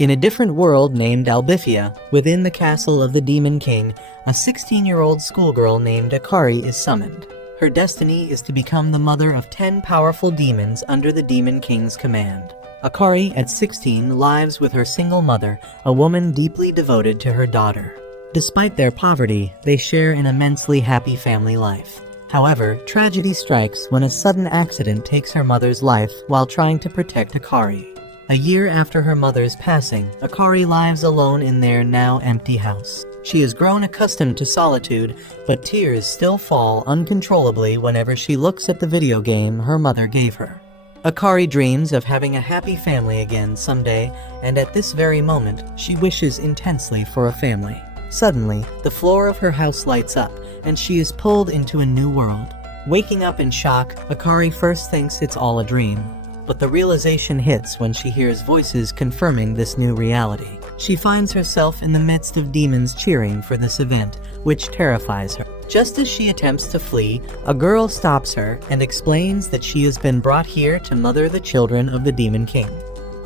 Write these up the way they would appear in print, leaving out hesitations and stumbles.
In a different world named Albifia, within the castle of the Demon King, a 16-year-old schoolgirl named Akari is summoned. Her destiny is to become the mother of 10 powerful demons under the Demon King's command. Akari, at 16, lives with her single mother, a woman deeply devoted to her daughter. Despite their poverty, they share an immensely happy family life. However, tragedy strikes when a sudden accident takes her mother's life while trying to protect Akari. A year after her mother's passing, Akari lives alone in their now empty house. She has grown accustomed to solitude, but tears still fall uncontrollably whenever she looks at the video game her mother gave her. Akari dreams of having a happy family again someday, and at this very moment, she wishes intensely for a family. Suddenly, the floor of her house lights up, and she is pulled into a new world. Waking up in shock, Akari first thinks it's all a dream. But the realization hits when she hears voices confirming this new reality. She finds herself in the midst of demons cheering for this event, which terrifies her. Just as she attempts to flee, a girl stops her and explains that she has been brought here to mother the children of the Demon King.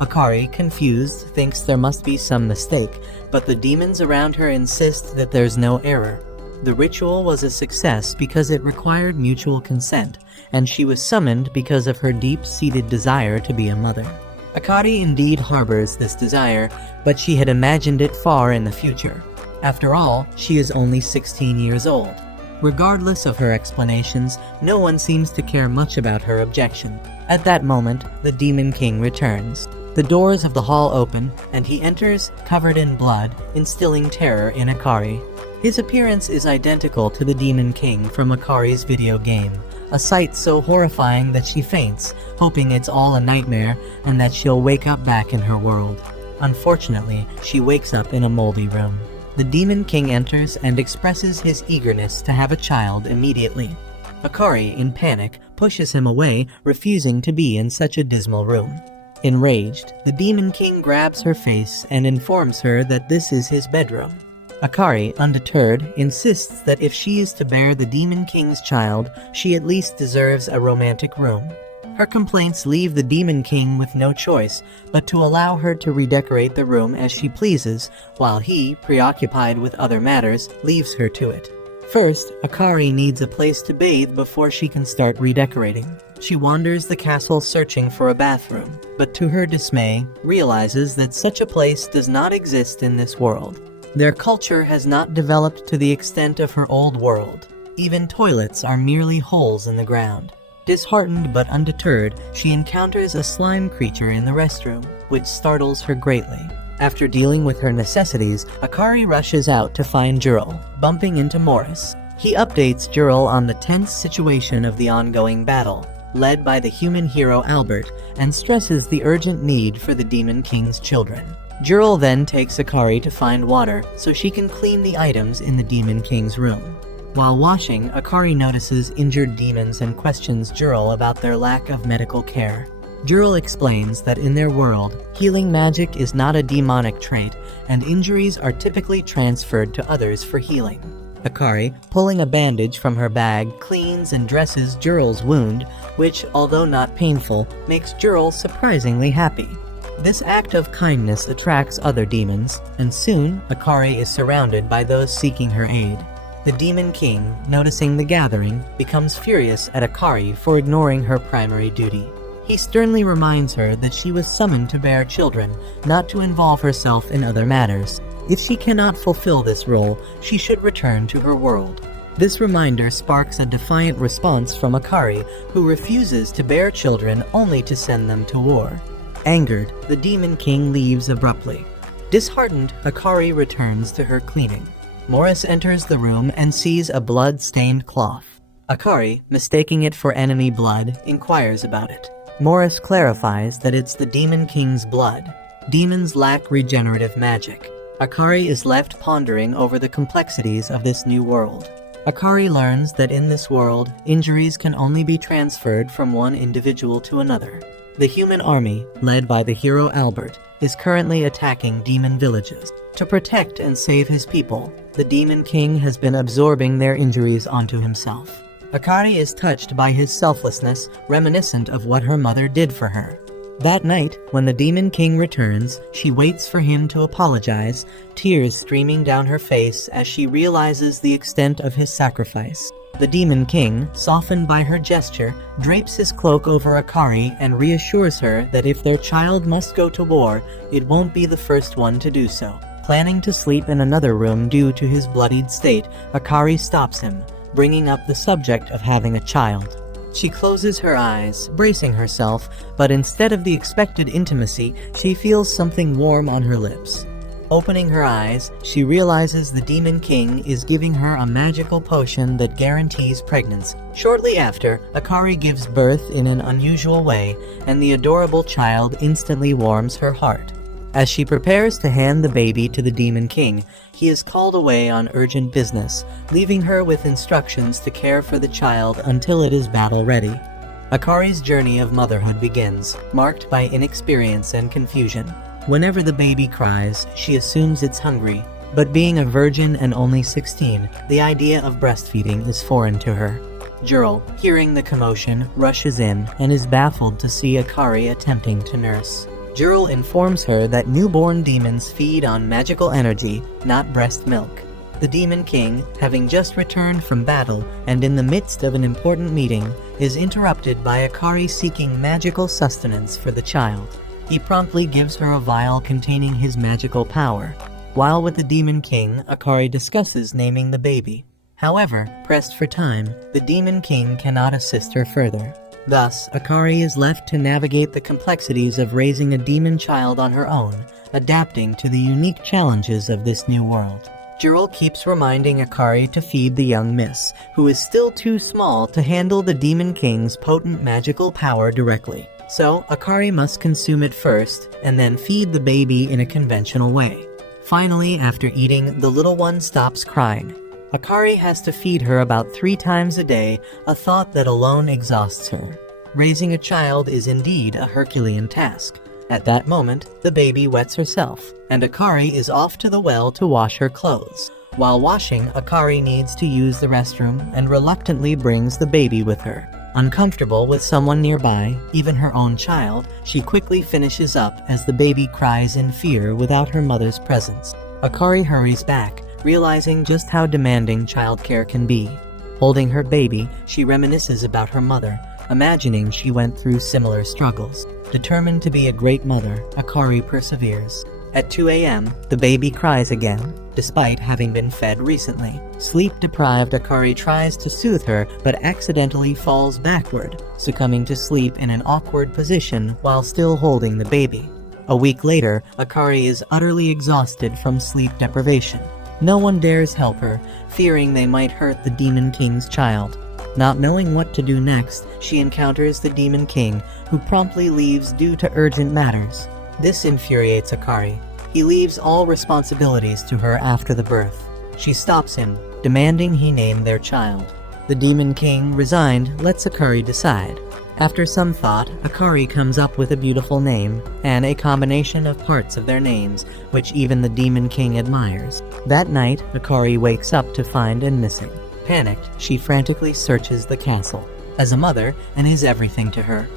Akari, confused, thinks there must be some mistake, but the demons around her insist that there's no error. The ritual was a success because it required mutual consent, and she was summoned because of her deep-seated desire to be a mother. Akari indeed harbors this desire, but she had imagined it far in the future. After all, she is only 16 years old. Regardless of her explanations, no one seems to care much about her objection. At that moment, the Demon King returns. The doors of the hall open, and he enters covered in blood, instilling terror in Akari. His appearance is identical to the Demon King from Akari's video game, a sight so horrifying that she faints, hoping it's all a nightmare and that she'll wake up back in her world. Unfortunately, she wakes up in a moldy room. The Demon King enters and expresses his eagerness to have a child immediately. Akari, in panic, pushes him away, refusing to be in such a dismal room. Enraged, the Demon King grabs her face and informs her that this is his bedroom. Akari, undeterred, insists that if she is to bear the Demon King's child, she at least deserves a romantic room. Her complaints leave the Demon King with no choice but to allow her to redecorate the room as she pleases, while he, preoccupied with other matters, leaves her to it. First, Akari needs a place to bathe before she can start redecorating. She wanders the castle searching for a bathroom, but to her dismay, realizes that such a place does not exist in this world. Their culture has not developed to the extent of her old world. Even toilets are merely holes in the ground. Disheartened but undeterred, she encounters a slime creature in the restroom, which startles her greatly. After dealing with her necessities, Akari rushes out to find Jurel, bumping into Morris. He updates Jurel on the tense situation of the ongoing battle, led by the human hero Albert, and stresses the urgent need for the Demon King's children. Jurel then takes Akari to find water so she can clean the items in the Demon King's room. While washing, Akari notices injured demons and questions Jurel about their lack of medical care. Jurel explains that in their world, healing magic is not a demonic trait, and injuries are typically transferred to others for healing. Akari, pulling a bandage from her bag, cleans and dresses Jurel's wound, which, although not painful, makes Jurel surprisingly happy. This act of kindness attracts other demons, and soon, Akari is surrounded by those seeking her aid. The Demon King, noticing the gathering, becomes furious at Akari for ignoring her primary duty. He sternly reminds her that she was summoned to bear children, not to involve herself in other matters. If she cannot fulfill this role, she should return to her world. This reminder sparks a defiant response from Akari, who refuses to bear children only to send them to war. Angered, the Demon King leaves abruptly. Disheartened, Akari returns to her cleaning. Morris enters the room and sees a blood-stained cloth. Akari, mistaking it for enemy blood, inquires about it. Morris clarifies that it's the Demon King's blood. Demons lack regenerative magic. Akari is left pondering over the complexities of this new world. Akari learns that in this world, injuries can only be transferred from one individual to another. The human army, led by the hero Albert, is currently attacking demon villages. To protect and save his people, the Demon King has been absorbing their injuries onto himself. Akari is touched by his selflessness, reminiscent of what her mother did for her. That night, when the Demon King returns, she waits for him to apologize, tears streaming down her face as she realizes the extent of his sacrifice. The Demon King, softened by her gesture, drapes his cloak over Akari and reassures her that if their child must go to war, it won't be the first one to do so. Planning to sleep in another room due to his bloodied state, Akari stops him, bringing up the subject of having a child. She closes her eyes, bracing herself, but instead of the expected intimacy, she feels something warm on her lips. Opening her eyes, she realizes the Demon King is giving her a magical potion that guarantees pregnancy. Shortly after, Akari gives birth in an unusual way, and the adorable child instantly warms her heart. As she prepares to hand the baby to the Demon King, he is called away on urgent business, leaving her with instructions to care for the child until it is battle-ready. Akari's journey of motherhood begins, marked by inexperience and confusion. Whenever the baby cries, she assumes it's hungry, but being a virgin and only 16, the idea of breastfeeding is foreign to her. Jurl, hearing the commotion, rushes in and is baffled to see Akari attempting to nurse. Jurl informs her that newborn demons feed on magical energy, not breast milk. The Demon King, having just returned from battle and in the midst of an important meeting, is interrupted by Akari seeking magical sustenance for the child. He promptly gives her a vial containing his magical power. While with the Demon King, Akari discusses naming the baby. However, pressed for time, the Demon King cannot assist her further. Thus, Akari is left to navigate the complexities of raising a demon child on her own, adapting to the unique challenges of this new world. Jurl keeps reminding Akari to feed the young miss, who is still too small to handle the Demon King's potent magical power directly. So, Akari must consume it first, and then feed the baby in a conventional way. Finally, after eating, the little one stops crying. Akari has to feed her about 3 times a day, a thought that alone exhausts her. Raising a child is indeed a Herculean task. At that moment, the baby wets herself, and Akari is off to the well to wash her clothes. While washing, Akari needs to use the restroom and reluctantly brings the baby with her. Uncomfortable with someone nearby, even her own child, she quickly finishes up as the baby cries in fear without her mother's presence. Akari hurries back, realizing just how demanding childcare can be. Holding her baby, she reminisces about her mother, imagining she went through similar struggles. Determined to be a great mother, Akari perseveres. At 2 a.m., the baby cries again, despite having been fed recently. Sleep-deprived Akari tries to soothe her, but accidentally falls backward, succumbing to sleep in an awkward position while still holding the baby. A week later, Akari is utterly exhausted from sleep deprivation. No one dares help her, fearing they might hurt the Demon King's child. Not knowing what to do next, she encounters the Demon King, who promptly leaves due to urgent matters. This infuriates Akari. He leaves all responsibilities to her after the birth. She stops him, demanding he name their child. The Demon King, resigned, lets Akari decide. After some thought, Akari comes up with a beautiful name, and a combination of parts of their names, which even the Demon King admires. That night, Akari wakes up to find him missing. Panicked, she frantically searches the castle. As a mother, and is everything to her.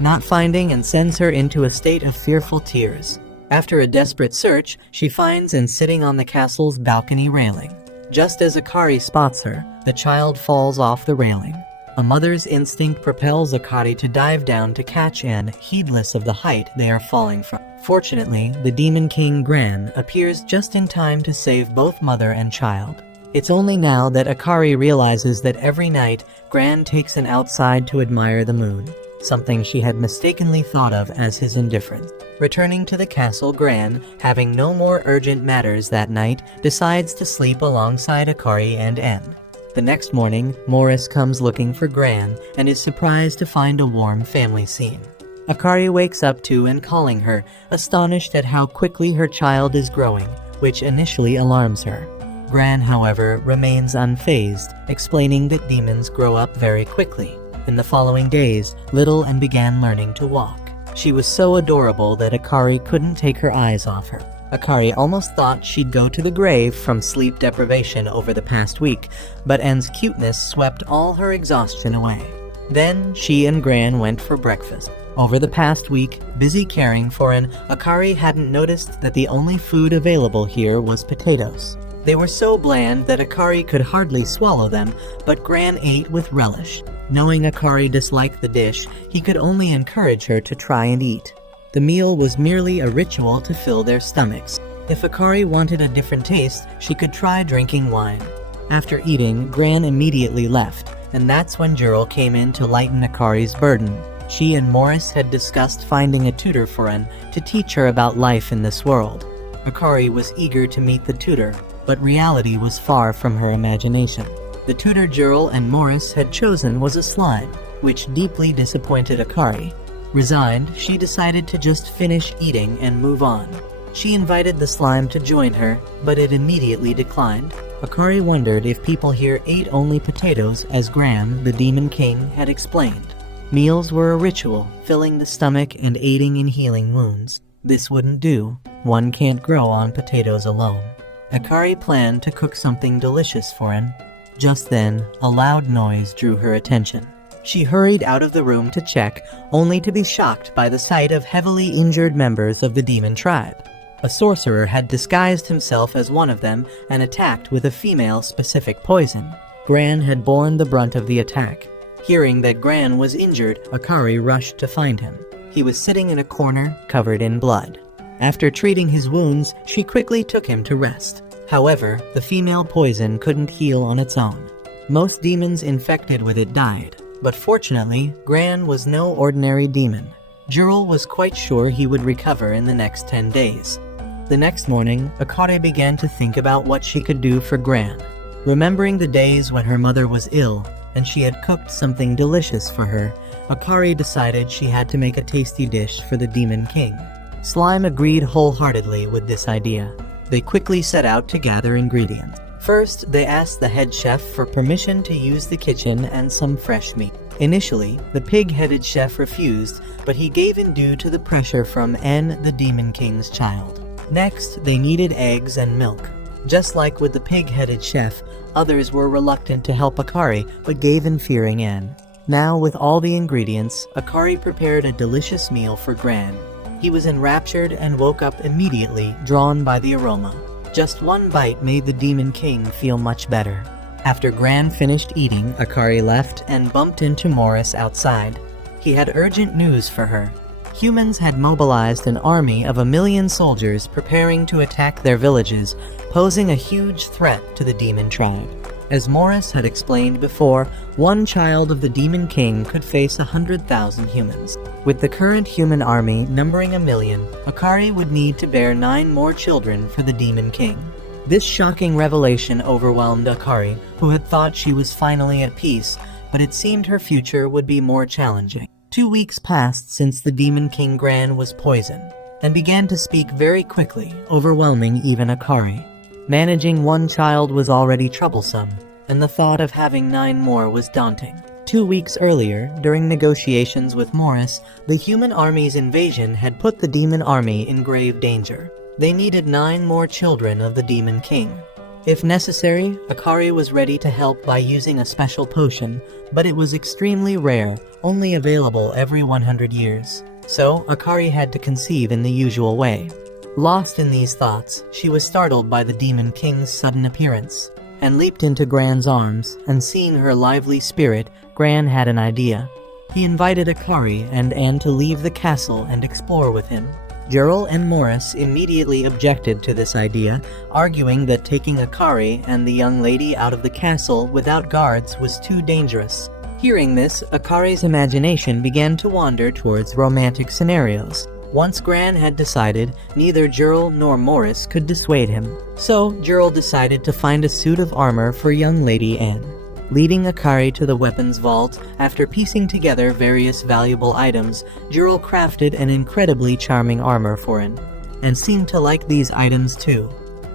Not finding and sends her into a state of fearful tears. After a desperate search, she finds and sitting on the castle's balcony railing. Just as Akari spots her, the child falls off the railing. A mother's instinct propels Akari to dive down to catch Anne, heedless of the height they are falling from. Fortunately, the Demon King Gran appears just in time to save both mother and child. It's only now that Akari realizes that every night, Gran takes an outside to admire the moon, something she had mistakenly thought of as his indifference. Returning to the castle, Gran, having no more urgent matters that night, decides to sleep alongside Akari and Anne. The next morning, Morris comes looking for Gran and is surprised to find a warm family scene. Akari wakes up to and calling her, astonished at how quickly her child is growing, which initially alarms her. Gran, however, remains unfazed, explaining that demons grow up very quickly. In the following days, Little Anne began learning to walk. She was so adorable that Akari couldn't take her eyes off her. Akari almost thought she'd go to the grave from sleep deprivation over the past week, but Anne's cuteness swept all her exhaustion away. Then, she and Gran went for breakfast. Over the past week, busy caring for an Akari hadn't noticed that the only food available here was potatoes. They were so bland that Akari could hardly swallow them, but Gran ate with relish. Knowing Akari disliked the dish, he could only encourage her to try and eat. The meal was merely a ritual to fill their stomachs. If Akari wanted a different taste, she could try drinking wine. After eating, Gran immediately left, and that's when Jurl came in to lighten Akari's burden. She and Morris had discussed finding a tutor for An to teach her about life in this world. Akari was eager to meet the tutor, but reality was far from her imagination. The tutor Jurl and Morris had chosen was a slime, which deeply disappointed Akari. Resigned, she decided to just finish eating and move on. She invited the slime to join her, but it immediately declined. Akari wondered if people here ate only potatoes, as Gran, the Demon King, had explained. Meals were a ritual, filling the stomach and aiding in healing wounds. This wouldn't do. One can't grow on potatoes alone. Akari planned to cook something delicious for him. Just then, a loud noise drew her attention. She hurried out of the room to check, only to be shocked by the sight of heavily injured members of the demon tribe. A sorcerer had disguised himself as one of them and attacked with a female-specific poison. Gran had borne the brunt of the attack. Hearing that Gran was injured, Akari rushed to find him. He was sitting in a corner, covered in blood. After treating his wounds, she quickly took him to rest. However, the female poison couldn't heal on its own. Most demons infected with it died. But fortunately, Gran was no ordinary demon. Jurl was quite sure he would recover in the next 10 days. The next morning, Akari began to think about what she could do for Gran. Remembering the days when her mother was ill, and she had cooked something delicious for her, Akari decided she had to make a tasty dish for the Demon King. Slime agreed wholeheartedly with this idea. They quickly set out to gather ingredients. First, they asked the head chef for permission to use the kitchen and some fresh meat. Initially, the pig-headed chef refused, but he gave in due to the pressure from N, the Demon King's child. Next, they needed eggs and milk. Just like with the pig-headed chef, others were reluctant to help Akari, but gave in fearing N. Now, with all the ingredients, Akari prepared a delicious meal for Gran. He was enraptured and woke up immediately, drawn by the aroma. Just one bite made the Demon King feel much better. After Gran finished eating, Akari left and bumped into Morris outside. He had urgent news for her. Humans had mobilized an army of 1 million soldiers preparing to attack their villages, posing a huge threat to the Demon tribe. As Morris had explained before, one child of the Demon King could face 100,000 humans. With the current human army numbering 1 million, Akari would need to bear 9 more children for the Demon King. This shocking revelation overwhelmed Akari, who had thought she was finally at peace, but it seemed her future would be more challenging. 2 weeks passed since the Demon King Gran was poisoned, and began to speak very quickly, overwhelming even Akari. Managing one child was already troublesome, and the thought of having 9 more was daunting. 2 weeks earlier, during negotiations with Morris, the human army's invasion had put the demon army in grave danger. They needed 9 more children of the Demon King. If necessary, Akari was ready to help by using a special potion, but it was extremely rare, only available every 100 years. So, Akari had to conceive in the usual way. Lost in these thoughts, she was startled by the Demon King's sudden appearance, and leaped into Gran's arms, and seeing her lively spirit, Gran had an idea. He invited Akari and Anne to leave the castle and explore with him. Jurl and Morris immediately objected to this idea, arguing that taking Akari and the young lady out of the castle without guards was too dangerous. Hearing this, Akari's imagination began to wander towards romantic scenarios. Once Gran had decided, neither Jurl nor Morris could dissuade him. So, Jurl decided to find a suit of armor for young Lady Anne. Leading Akari to the weapons vault, after piecing together various valuable items, Jurl crafted an incredibly charming armor for Anne, and seemed to like these items too.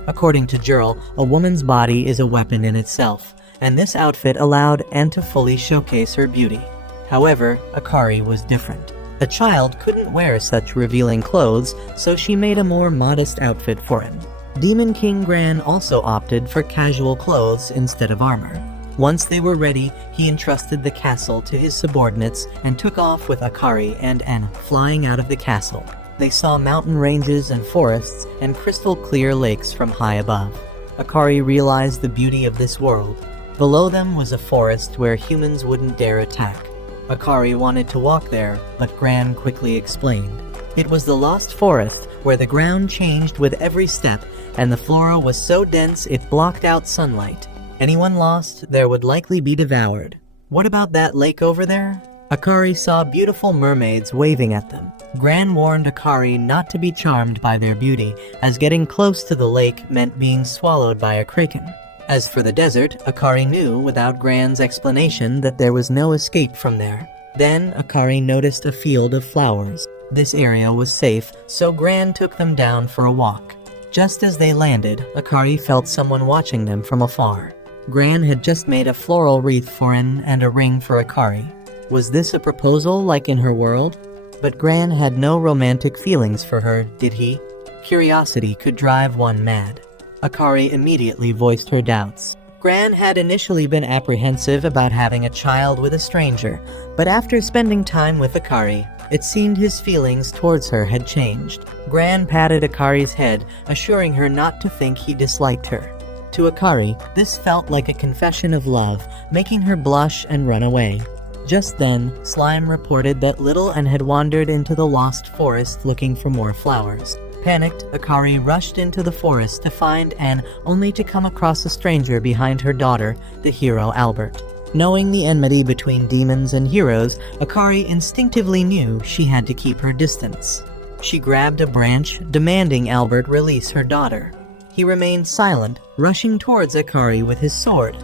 According to Jurl, a woman's body is a weapon in itself, and this outfit allowed Anne to fully showcase her beauty. However, Akari was different. A child couldn't wear such revealing clothes, so she made a more modest outfit for him. Demon King Gran also opted for casual clothes instead of armor. Once they were ready, he entrusted the castle to his subordinates and took off with Akari and Anna, flying out of the castle. They saw mountain ranges and forests and crystal-clear lakes from high above. Akari realized the beauty of this world. Below them was a forest where humans wouldn't dare attack. Akari wanted to walk there, but Gran quickly explained. It was the lost forest where the ground changed with every step, and the flora was so dense it blocked out sunlight. Anyone lost there would likely be devoured. What about that lake over there? Akari saw beautiful mermaids waving at them. Gran warned Akari not to be charmed by their beauty, as getting close to the lake meant being swallowed by a kraken. As for the desert, Akari knew without Gran's explanation that there was no escape from there. Then Akari noticed a field of flowers. This area was safe, so Gran took them down for a walk. Just as they landed, Akari felt someone watching them from afar. Gran had just made a floral wreath for Anne and a ring for Akari. Was this a proposal like in her world? But Gran had no romantic feelings for her, did he? Curiosity could drive one mad. Akari immediately voiced her doubts. Gran had initially been apprehensive about having a child with a stranger, but after spending time with Akari, it seemed his feelings towards her had changed. Gran patted Akari's head, assuring her not to think he disliked her. To Akari, this felt like a confession of love, making her blush and run away. Just then, Slime reported that Little Anne had wandered into the lost forest looking for more flowers. Panicked, Akari rushed into the forest to find Anne, only to come across a stranger behind her daughter, the hero Albert. Knowing the enmity between demons and heroes, Akari instinctively knew she had to keep her distance. She grabbed a branch, demanding Albert release her daughter. He remained silent, rushing towards Akari with his sword.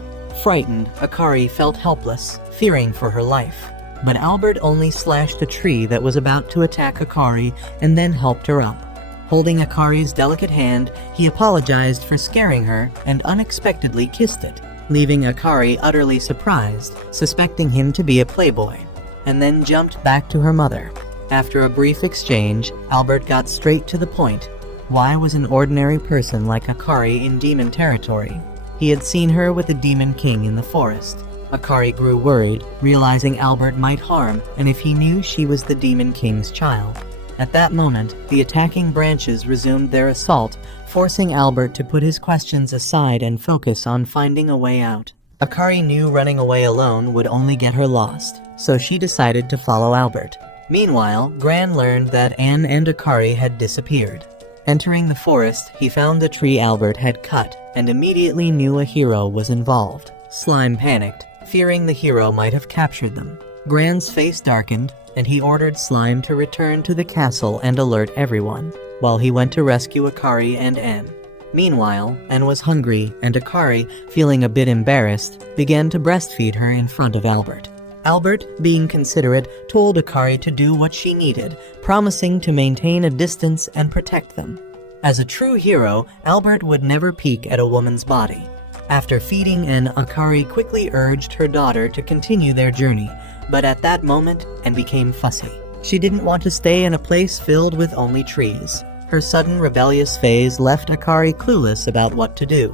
Frightened, Akari felt helpless, fearing for her life. But Albert only slashed a tree that was about to attack Akari and then helped her up. Holding Akari's delicate hand, he apologized for scaring her and unexpectedly kissed it, leaving Akari utterly surprised, suspecting him to be a playboy, and then jumped back to her mother. After a brief exchange, Albert got straight to the point. Why was an ordinary person like Akari in demon territory? He had seen her with the Demon King in the forest. Akari grew worried, realizing Albert might harm, and if he knew she was the Demon King's child. At that moment, the attacking branches resumed their assault, forcing Albert to put his questions aside and focus on finding a way out. Akari knew running away alone would only get her lost, so she decided to follow Albert. Meanwhile, Gran learned that Anne and Akari had disappeared. Entering the forest, he found the tree Albert had cut, and immediately knew a hero was involved. Slime panicked, fearing the hero might have captured them. Gran's face darkened, and he ordered Slime to return to the castle and alert everyone, while he went to rescue Akari and Anne. Meanwhile, Anne was hungry, and Akari, feeling a bit embarrassed, began to breastfeed her in front of Albert. Albert, being considerate, told Akari to do what she needed, promising to maintain a distance and protect them. As a true hero, Albert would never peek at a woman's body. After feeding Anne, Akari quickly urged her daughter to continue their journey, but at that moment, Anne became fussy. She didn't want to stay in a place filled with only trees. Her sudden rebellious phase left Akari clueless about what to do.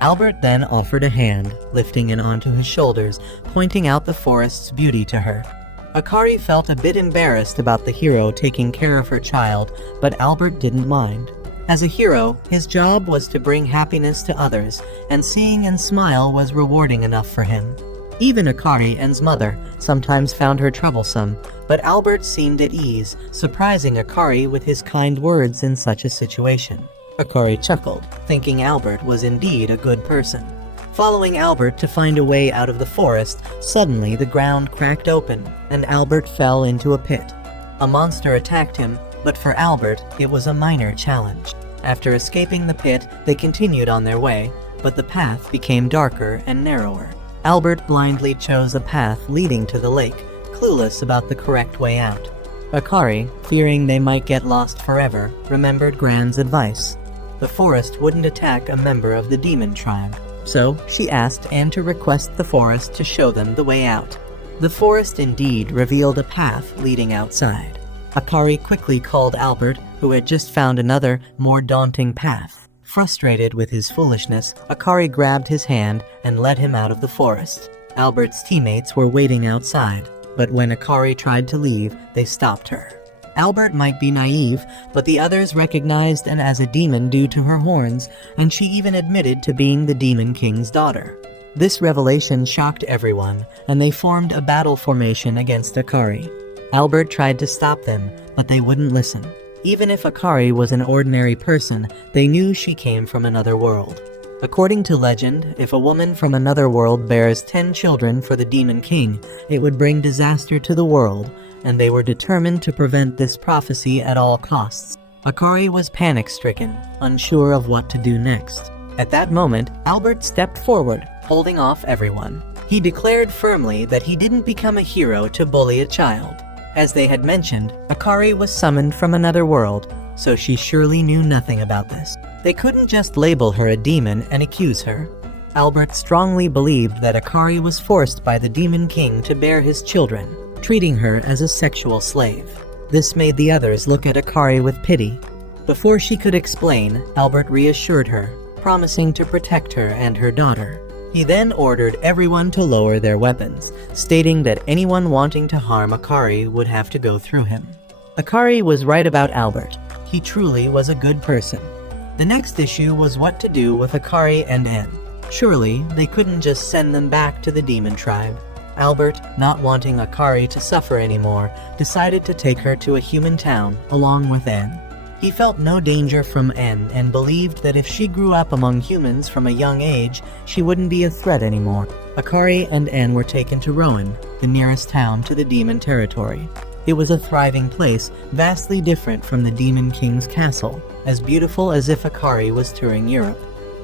Albert then offered a hand, lifting Anne onto his shoulders, pointing out the forest's beauty to her. Akari felt a bit embarrassed about the hero taking care of her child, but Albert didn't mind. As a hero, his job was to bring happiness to others, and seeing Anne smile was rewarding enough for him. Even Akari, Anne's mother, sometimes found her troublesome, but Albert seemed at ease, surprising Akari with his kind words in such a situation. Akari chuckled, thinking Albert was indeed a good person. Following Albert to find a way out of the forest, suddenly the ground cracked open, and Albert fell into a pit. A monster attacked him, but for Albert, it was a minor challenge. After escaping the pit, they continued on their way, but the path became darker and narrower. Albert blindly chose a path leading to the lake, clueless about the correct way out. Akari, fearing they might get lost forever, remembered Gran's advice. The forest wouldn't attack a member of the demon tribe, so she asked Anne to request the forest to show them the way out. The forest indeed revealed a path leading outside. Akari quickly called Albert, who had just found another, more daunting path. Frustrated with his foolishness, Akari grabbed his hand and led him out of the forest. Albert's teammates were waiting outside, but when Akari tried to leave, they stopped her. Albert might be naive, but the others recognized Anne as a demon due to her horns, and she even admitted to being the Demon King's daughter. This revelation shocked everyone, and they formed a battle formation against Akari. Albert tried to stop them, but they wouldn't listen. Even if Akari was an ordinary person, they knew she came from another world. According to legend, if a woman from another world bears 10 children for the Demon King, it would bring disaster to the world, and they were determined to prevent this prophecy at all costs. Akari was panic-stricken, unsure of what to do next. At that moment, Albert stepped forward, holding off everyone. He declared firmly that he didn't become a hero to bully a child. As they had mentioned, Akari was summoned from another world, so she surely knew nothing about this. They couldn't just label her a demon and accuse her. Albert strongly believed that Akari was forced by the Demon King to bear his children, treating her as a sexual slave. This made the others look at Akari with pity. Before she could explain, Albert reassured her, promising to protect her and her daughter. He then ordered everyone to lower their weapons, stating that anyone wanting to harm Akari would have to go through him. Akari was right about Albert. He truly was a good person. The next issue was what to do with Akari and Anne. Surely, they couldn't just send them back to the demon tribe. Albert, not wanting Akari to suffer anymore, decided to take her to a human town along with Anne. He felt no danger from Anne and believed that if she grew up among humans from a young age, she wouldn't be a threat anymore. Akari and Anne were taken to Rowan, the nearest town to the demon territory. It was a thriving place, vastly different from the Demon King's castle, as beautiful as if Akari was touring Europe.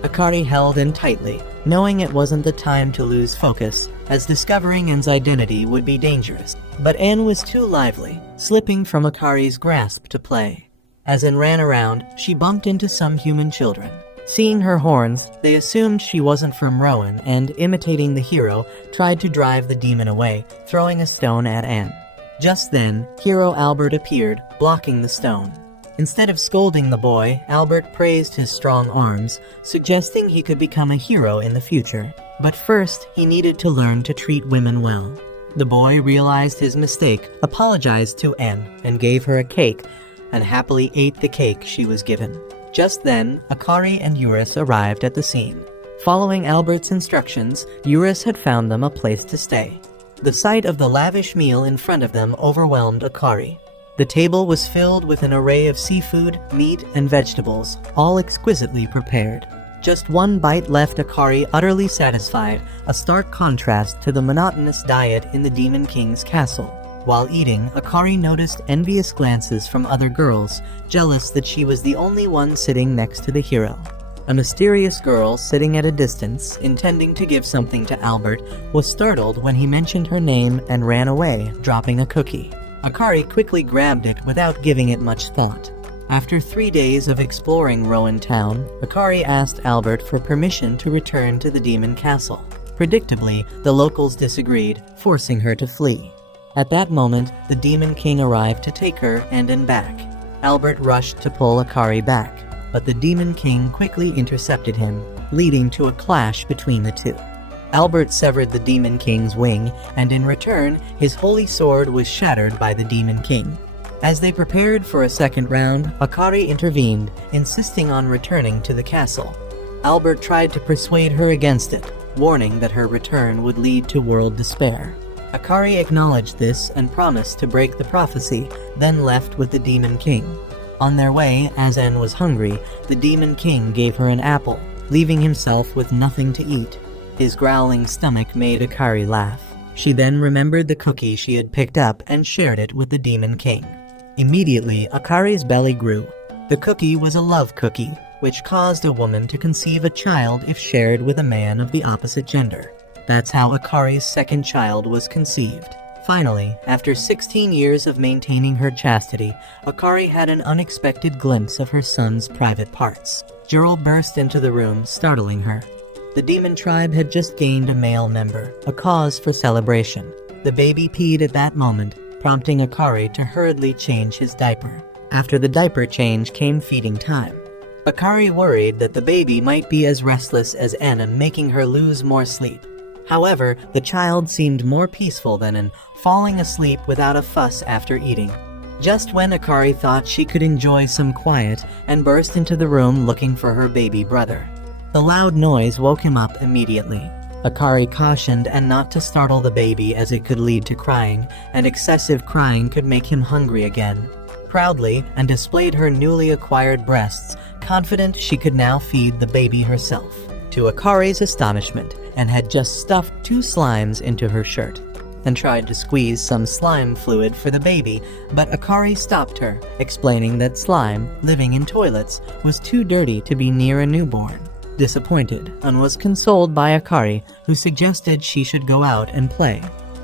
Akari held Anne tightly, knowing it wasn't the time to lose focus, as discovering Anne's identity would be dangerous. But Anne was too lively, slipping from Akari's grasp to play. As Anne ran around, she bumped into some human children. Seeing her horns, they assumed she wasn't from Rowan and, imitating the hero, tried to drive the demon away, throwing a stone at Anne. Just then, Hero Albert appeared, blocking the stone. Instead of scolding the boy, Albert praised his strong arms, suggesting he could become a hero in the future. But first, he needed to learn to treat women well. The boy realized his mistake, apologized to Anne, and gave her a cake, and happily ate the cake she was given. Just then, Akari and Eurus arrived at the scene. Following Albert's instructions, Eurus had found them a place to stay. The sight of the lavish meal in front of them overwhelmed Akari. The table was filled with an array of seafood, meat, and vegetables, all exquisitely prepared. Just one bite left Akari utterly satisfied, a stark contrast to the monotonous diet in the Demon King's castle. While eating, Akari noticed envious glances from other girls, jealous that she was the only one sitting next to the hero. A mysterious girl sitting at a distance, intending to give something to Albert, was startled when he mentioned her name and ran away, dropping a cookie. Akari quickly grabbed it without giving it much thought. After 3 days of exploring Rowan Town, Akari asked Albert for permission to return to the Demon Castle. Predictably, the locals disagreed, forcing her to flee. At that moment, the Demon King arrived to take her and Anne back. Albert rushed to pull Akari back, but the Demon King quickly intercepted him, leading to a clash between the two. Albert severed the Demon King's wing, and in return, his holy sword was shattered by the Demon King. As they prepared for a second round, Akari intervened, insisting on returning to the castle. Albert tried to persuade her against it, warning that her return would lead to world despair. Akari acknowledged this and promised to break the prophecy, then left with the Demon King. On their way, as Anne was hungry, the Demon King gave her an apple, leaving himself with nothing to eat. His growling stomach made Akari laugh. She then remembered the cookie she had picked up and shared it with the Demon King. Immediately, Akari's belly grew. The cookie was a love cookie, which caused a woman to conceive a child if shared with a man of the opposite gender. That's how Akari's second child was conceived. Finally, after 16 years of maintaining her chastity, Akari had an unexpected glimpse of her son's private parts. Jurel burst into the room, startling her. The demon tribe had just gained a male member, a cause for celebration. The baby peed at that moment, prompting Akari to hurriedly change his diaper. After the diaper change came feeding time. Akari worried that the baby might be as restless as Anna, making her lose more sleep. However, the child seemed more peaceful than in falling asleep without a fuss after eating. Just when Akari thought she could enjoy some quiet and burst into the room looking for her baby brother. The loud noise woke him up immediately. Akari cautioned and not to startle the baby as it could lead to crying, and excessive crying could make him hungry again. Proudly, and displayed her newly acquired breasts, confident she could now feed the baby herself, to Akari's astonishment, and had just stuffed 2 slimes into her shirt, and tried to squeeze some slime fluid for the baby, but Akari stopped her, explaining that slime, living in toilets, was too dirty to be near a newborn. Disappointed, and was consoled by Akari, who suggested she should go out and play.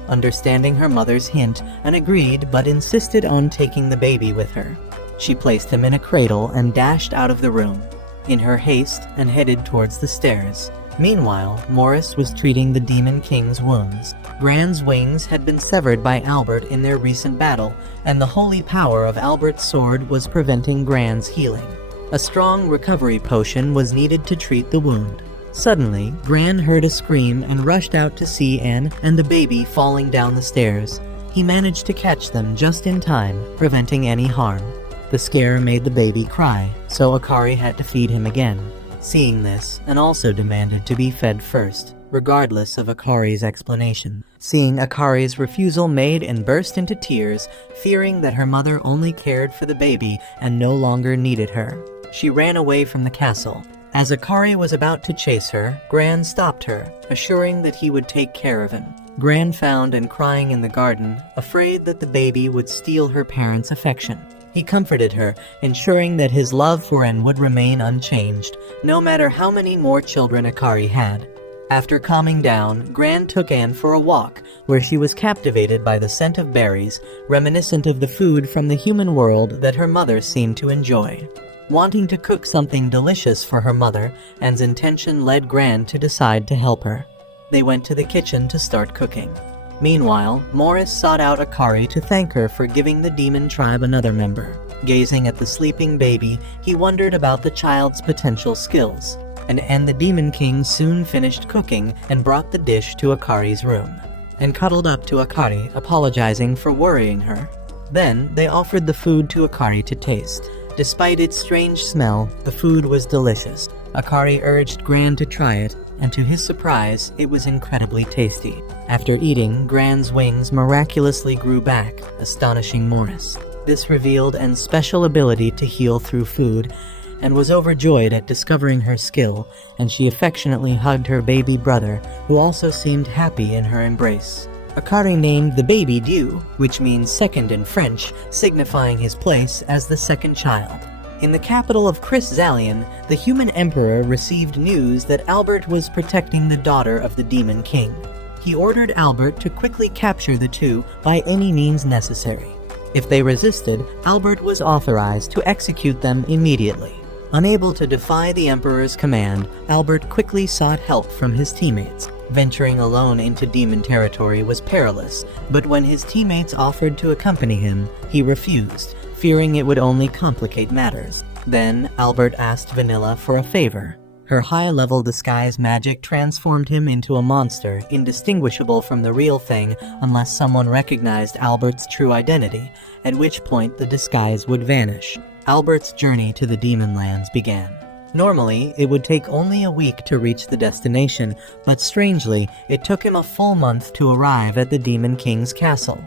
Understanding her mother's hint, and agreed but insisted on taking the baby with her. She placed him in a cradle and dashed out of the room, in her haste, and headed towards the stairs. Meanwhile, Morris was treating the Demon King's wounds. Gran's wings had been severed by Albert in their recent battle, and the holy power of Albert's sword was preventing Gran's healing. A strong recovery potion was needed to treat the wound. Suddenly, Gran heard a scream and rushed out to see Anne and the baby falling down the stairs. He managed to catch them just in time, preventing any harm. The scare made the baby cry, so Akari had to feed him again. Seeing this, and also demanded to be fed first, regardless of Akari's explanation. Seeing Akari's refusal made and burst into tears, fearing that her mother only cared for the baby and no longer needed her. She ran away from the castle. As Akari was about to chase her, Gran stopped her, assuring that he would take care of him. Gran found and crying in the garden, afraid that the baby would steal her parents' affection. He comforted her, ensuring that his love for Anne would remain unchanged, no matter how many more children Akari had. After calming down, Gran took Anne for a walk, where she was captivated by the scent of berries, reminiscent of the food from the human world that her mother seemed to enjoy. Wanting to cook something delicious for her mother, Anne's intention led Gran to decide to help her. They went to the kitchen to start cooking. Meanwhile, Morris sought out Akari to thank her for giving the demon tribe another member. Gazing at the sleeping baby, he wondered about the child's potential skills. And the Demon King soon finished cooking and brought the dish to Akari's room, and cuddled up to Akari, apologizing for worrying her. Then, they offered the food to Akari to taste. Despite its strange smell, the food was delicious. Akari urged Gran to try it, and to his surprise, it was incredibly tasty. After eating, Gran's wings miraculously grew back, astonishing Morris. This revealed Anne's special ability to heal through food, and was overjoyed at discovering her skill, and she affectionately hugged her baby brother, who also seemed happy in her embrace. Akari named the baby Dieu, which means second in French, signifying his place as the second child. In the capital of Chrysallian, the human emperor received news that Albert was protecting the daughter of the Demon King. He ordered Albert to quickly capture the two by any means necessary. If they resisted, Albert was authorized to execute them immediately. Unable to defy the emperor's command, Albert quickly sought help from his teammates. Venturing alone into demon territory was perilous, but when his teammates offered to accompany him, he refused, fearing it would only complicate matters. Then, Albert asked Vanilla for a favor. Her high-level disguise magic transformed him into a monster, indistinguishable from the real thing unless someone recognized Albert's true identity, at which point the disguise would vanish. Albert's journey to the Demon Lands began. Normally, it would take only a week to reach the destination, but strangely, it took him a full month to arrive at the Demon King's castle.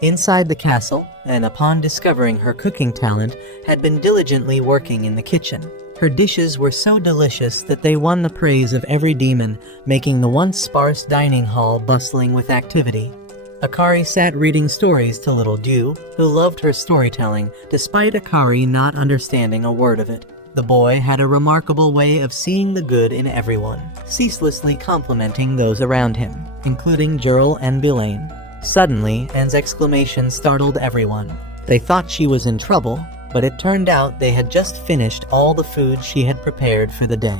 Inside the castle, and upon discovering her cooking talent, had been diligently working in the kitchen. Her dishes were so delicious that they won the praise of every demon, making the once sparse dining hall bustling with activity. Akari sat reading stories to little Dieu, who loved her storytelling, despite Akari not understanding a word of it. The boy had a remarkable way of seeing the good in everyone, ceaselessly complimenting those around him, including Jurl and Belaine. Suddenly, Anne's exclamation startled everyone. They thought she was in trouble, but it turned out they had just finished all the food she had prepared for the day.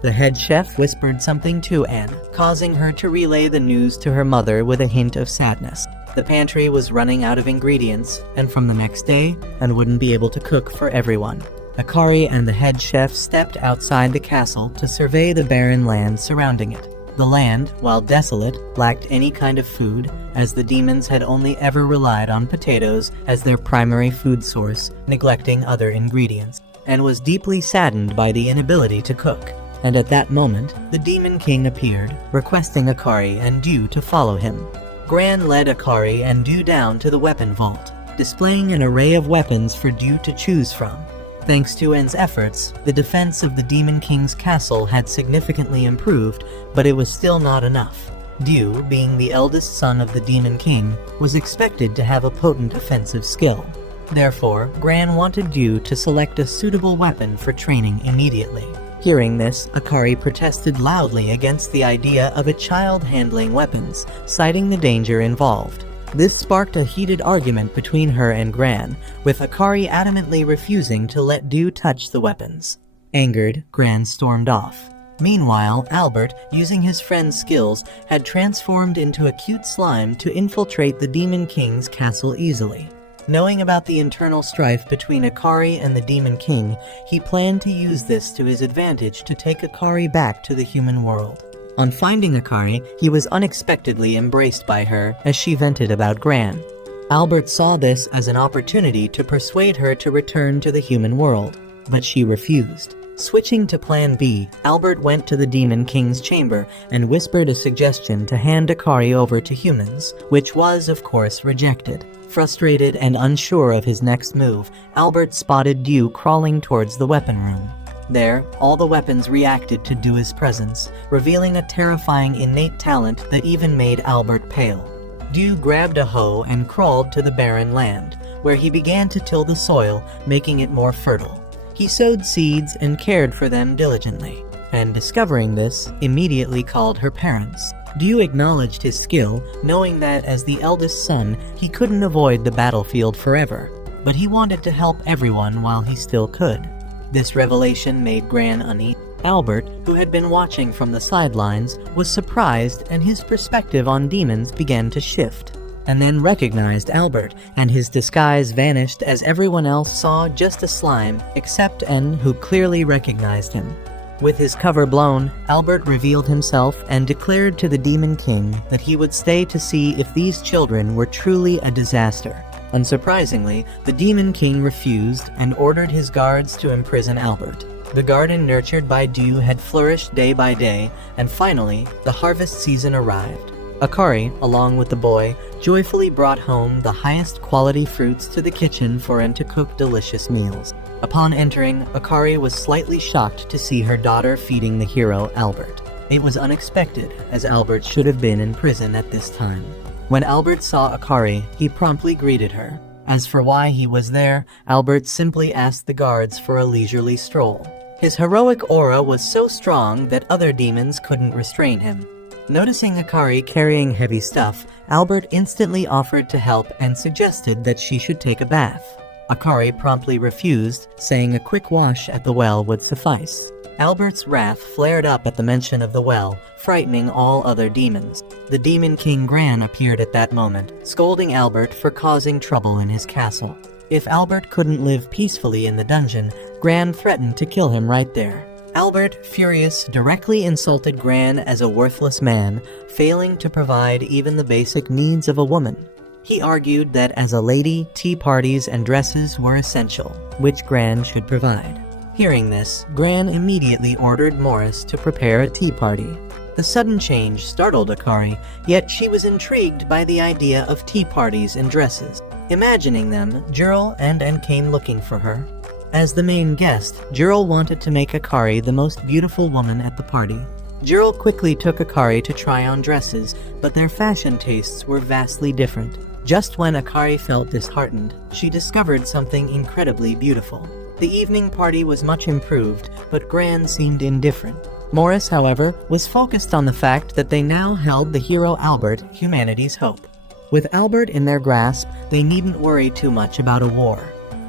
The head chef whispered something to Anne, causing her to relay the news to her mother with a hint of sadness. The pantry was running out of ingredients, and from the next day, Anne wouldn't be able to cook for everyone. Akari and the head chef stepped outside the castle to survey the barren land surrounding it. The land, while desolate, lacked any kind of food, as the demons had only ever relied on potatoes as their primary food source, neglecting other ingredients, and was deeply saddened by the inability to cook. And at that moment, the Demon King appeared, requesting Akari and Dew to follow him. Gran led Akari and Dew down to the weapon vault, displaying an array of weapons for Dew to choose from. Thanks to En's efforts, the defense of the Demon King's castle had significantly improved, but it was still not enough. Dew, being the eldest son of the Demon King, was expected to have a potent offensive skill. Therefore, Gran wanted Dew to select a suitable weapon for training immediately. Hearing this, Akari protested loudly against the idea of a child handling weapons, citing the danger involved. This sparked a heated argument between her and Gran, with Akari adamantly refusing to let Dew touch the weapons. Angered, Gran stormed off. Meanwhile, Albert, using his friend's skills, had transformed into a cute slime to infiltrate the Demon King's castle easily. Knowing about the internal strife between Akari and the Demon King, he planned to use this to his advantage to take Akari back to the human world. On finding Akari, he was unexpectedly embraced by her as she vented about Gran. Albert saw this as an opportunity to persuade her to return to the human world, but she refused. Switching to Plan B, Albert went to the Demon King's chamber and whispered a suggestion to hand Akari over to humans, which was, of course, rejected. Frustrated and unsure of his next move, Albert spotted Dew crawling towards the weapon room. There, all the weapons reacted to Dew's presence, revealing a terrifying innate talent that even made Albert pale. Dew grabbed a hoe and crawled to the barren land, where he began to till the soil, making it more fertile. He sowed seeds and cared for them diligently, and discovering this, immediately called her parents. Dew acknowledged his skill, knowing that as the eldest son, he couldn't avoid the battlefield forever, but he wanted to help everyone while he still could. This revelation made Gran uneasy. Albert, who had been watching from the sidelines, was surprised and his perspective on demons began to shift, and then recognized Albert, and his disguise vanished as everyone else saw just a slime, except En, who clearly recognized him. With his cover blown, Albert revealed himself and declared to the Demon King that he would stay to see if these children were truly a disaster. Unsurprisingly, the Demon King refused and ordered his guards to imprison Albert. The garden nurtured by Dew had flourished day by day, and finally, the harvest season arrived. Akari, along with the boy, joyfully brought home the highest quality fruits to the kitchen for En to cook delicious meals. Upon entering, Akari was slightly shocked to see her daughter feeding the hero, Albert. It was unexpected, as Albert should have been in prison at this time. When Albert saw Akari, he promptly greeted her. As for why he was there, Albert simply asked the guards for a leisurely stroll. His heroic aura was so strong that other demons couldn't restrain him. Noticing Akari carrying heavy stuff, Albert instantly offered to help and suggested that she should take a bath. Akari promptly refused, saying a quick wash at the well would suffice. Albert's wrath flared up at the mention of the well, frightening all other demons. The Demon King Gran appeared at that moment, scolding Albert for causing trouble in his castle. If Albert couldn't live peacefully in the dungeon, Gran threatened to kill him right there. Albert, furious, directly insulted Gran as a worthless man, failing to provide even the basic needs of a woman. He argued that as a lady, tea parties and dresses were essential, which Gran should provide. Hearing this, Gran immediately ordered Morris to prepare a tea party. The sudden change startled Akari, yet she was intrigued by the idea of tea parties and dresses. Imagining them, Jurl and En came looking for her. As the main guest, Jurl wanted to make Akari the most beautiful woman at the party. Jurl quickly took Akari to try on dresses, but their fashion tastes were vastly different. Just when Akari felt disheartened, she discovered something incredibly beautiful. The evening party was much improved, but Gran seemed indifferent. Morris, however, was focused on the fact that they now held the hero Albert, humanity's hope. With Albert in their grasp, they needn't worry too much about a war.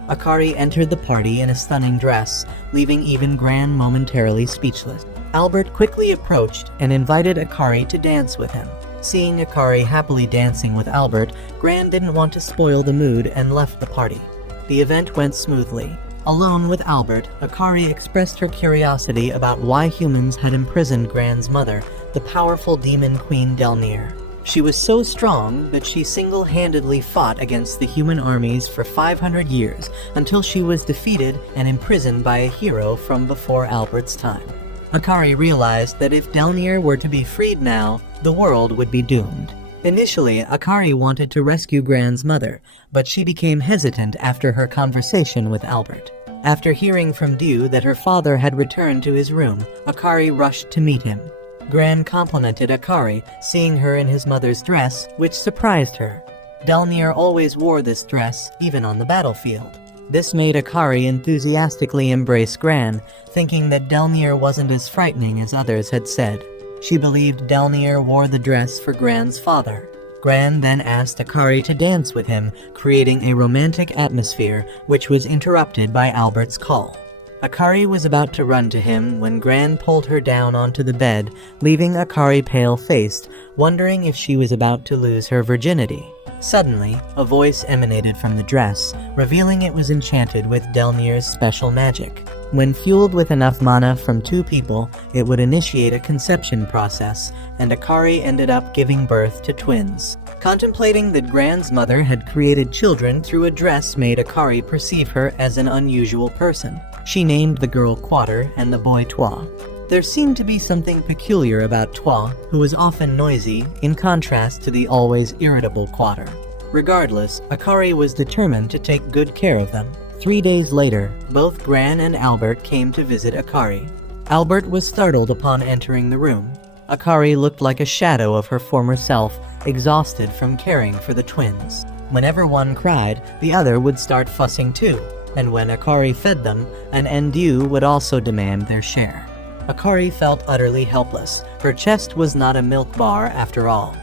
Akari entered the party in a stunning dress, leaving even Gran momentarily speechless. Albert quickly approached and invited Akari to dance with him. Seeing Akari happily dancing with Albert, Gran didn't want to spoil the mood and left the party. The event went smoothly. Alone with Albert, Akari expressed her curiosity about why humans had imprisoned Gran's mother, the powerful demon queen Delnir. She was so strong that she single-handedly fought against the human armies for 500 years until she was defeated and imprisoned by a hero from before Albert's time. Akari realized that if Delnir were to be freed now, the world would be doomed. Initially, Akari wanted to rescue Gran's mother, but she became hesitant after her conversation with Albert. After hearing from Dew that her father had returned to his room, Akari rushed to meet him. Gran complimented Akari, seeing her in his mother's dress, which surprised her. Delnir always wore this dress, even on the battlefield. This made Akari enthusiastically embrace Gran, thinking that Delnir wasn't as frightening as others had said. She believed Delnir wore the dress for Gran's father. Gran then asked Akari to dance with him, creating a romantic atmosphere, which was interrupted by Albert's call. Akari was about to run to him when Gran pulled her down onto the bed, leaving Akari pale-faced, wondering if she was about to lose her virginity. Suddenly, a voice emanated from the dress, revealing it was enchanted with Delnir's special magic. When fueled with enough mana from 2 people, it would initiate a conception process, and Akari ended up giving birth to twins. Contemplating that Gran's mother had created children through a dress made Akari perceive her as an unusual person. She named the girl Quater and the boy Toi. There seemed to be something peculiar about Toi, who was often noisy, in contrast to the always irritable Quater. Regardless, Akari was determined to take good care of them. 3 days later, both Gran and Albert came to visit Akari. Albert was startled upon entering the room. Akari looked like a shadow of her former self, exhausted from caring for the twins. Whenever one cried, the other would start fussing too, and when Akari fed them, an Endu would also demand their share. Akari felt utterly helpless. Her chest was not a milk bar after all.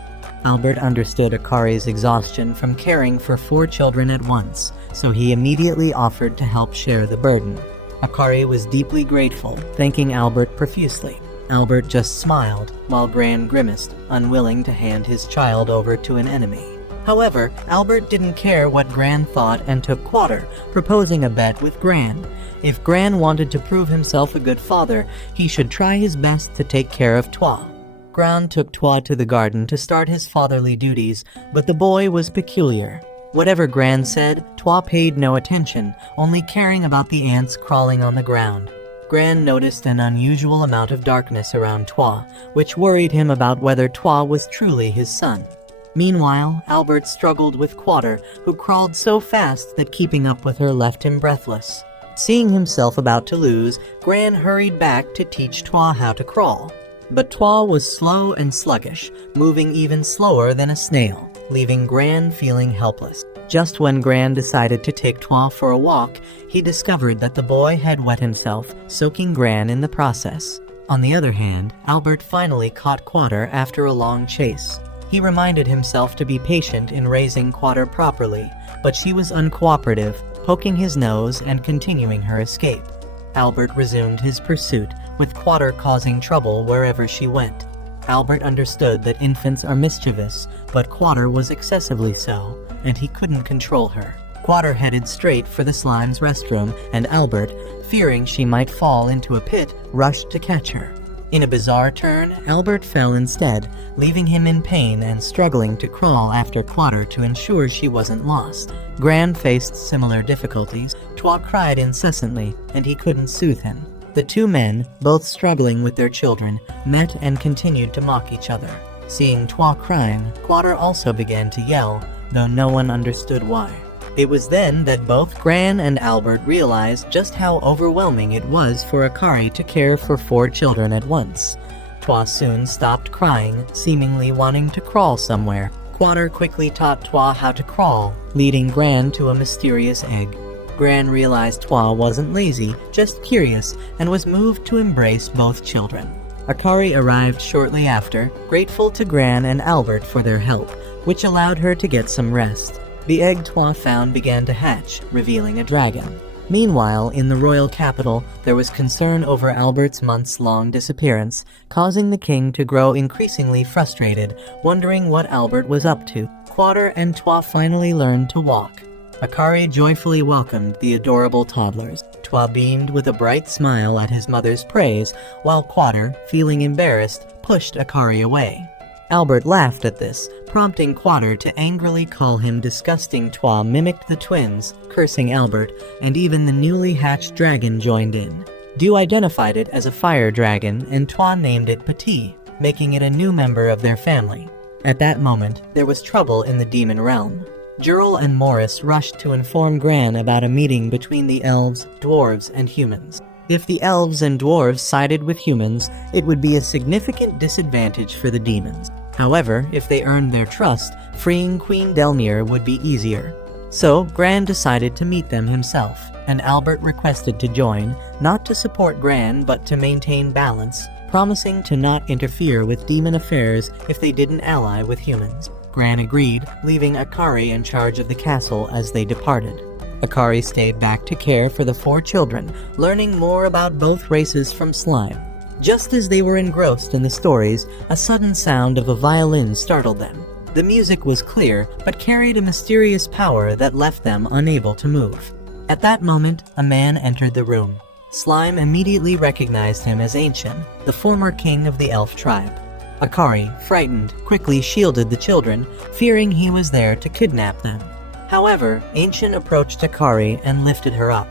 Albert understood Akari's exhaustion from caring for 4 children at once, so he immediately offered to help share the burden. Akari was deeply grateful, thanking Albert profusely. Albert just smiled, while Gran grimaced, unwilling to hand his child over to an enemy. However, Albert didn't care what Gran thought and took Quater, proposing a bet with Gran. If Gran wanted to prove himself a good father, he should try his best to take care of Toi. Gran took Toi to the garden to start his fatherly duties, but the boy was peculiar. Whatever Gran said, Toi paid no attention, only caring about the ants crawling on the ground. Gran noticed an unusual amount of darkness around Toi, which worried him about whether Toi was truly his son. Meanwhile, Albert struggled with Quater, who crawled so fast that keeping up with her left him breathless. Seeing himself about to lose, Gran hurried back to teach Toi how to crawl. But Toi was slow and sluggish, moving even slower than a snail, leaving Gran feeling helpless. Just when Gran decided to take Toi for a walk, he discovered that the boy had wet himself, soaking Gran in the process. On the other hand, Albert finally caught Quater after a long chase. He reminded himself to be patient in raising Quater properly, but she was uncooperative, poking his nose and continuing her escape. Albert resumed his pursuit, with Quater causing trouble wherever she went. Albert understood that infants are mischievous, but Quater was excessively so, and he couldn't control her. Quater headed straight for the slime's restroom, and Albert, fearing she might fall into a pit, rushed to catch her. In a bizarre turn, Albert fell instead, leaving him in pain and struggling to crawl after Quater to ensure she wasn't lost. Gran faced similar difficulties. Toi cried incessantly, and he couldn't soothe him. The 2 men, both struggling with their children, met and continued to mock each other. Seeing Toi crying, Quater also began to yell, though no one understood why. It was then that both Gran and Albert realized just how overwhelming it was for Akari to care for 4 children at once. Toi soon stopped crying, seemingly wanting to crawl somewhere. Quater quickly taught Toi how to crawl, leading Gran to a mysterious egg. Gran realized Toi wasn't lazy, just curious, and was moved to embrace both children. Akari arrived shortly after, grateful to Gran and Albert for their help, which allowed her to get some rest. The egg Toi found began to hatch, revealing a dragon. Meanwhile, in the royal capital, there was concern over Albert's months-long disappearance, causing the king to grow increasingly frustrated, wondering what Albert was up to. Quater and Toi finally learned to walk. Akari joyfully welcomed the adorable toddlers. Twa beamed with a bright smile at his mother's praise, while Quater, feeling embarrassed, pushed Akari away. Albert laughed at this, prompting Quater to angrily call him disgusting. Twa mimicked the twins, cursing Albert, and even the newly hatched dragon joined in. Du identified it as a fire dragon, and Twa named it Petit, making it a new member of their family. At that moment, there was trouble in the demon realm. Jurl and Morris rushed to inform Gran about a meeting between the elves, dwarves, and humans. If the elves and dwarves sided with humans, it would be a significant disadvantage for the demons. However, if they earned their trust, freeing Queen Delmere would be easier. So, Gran decided to meet them himself, and Albert requested to join, not to support Gran but to maintain balance, promising to not interfere with demon affairs if they didn't ally with humans. Gran agreed, leaving Akari in charge of the castle as they departed. Akari stayed back to care for the 4 children, learning more about both races from Slime. Just as they were engrossed in the stories, a sudden sound of a violin startled them. The music was clear, but carried a mysterious power that left them unable to move. At that moment, a man entered the room. Slime immediately recognized him as Ancient, the former king of the elf tribe. Akari, frightened, quickly shielded the children, fearing he was there to kidnap them. However, Ancient approached Akari and lifted her up.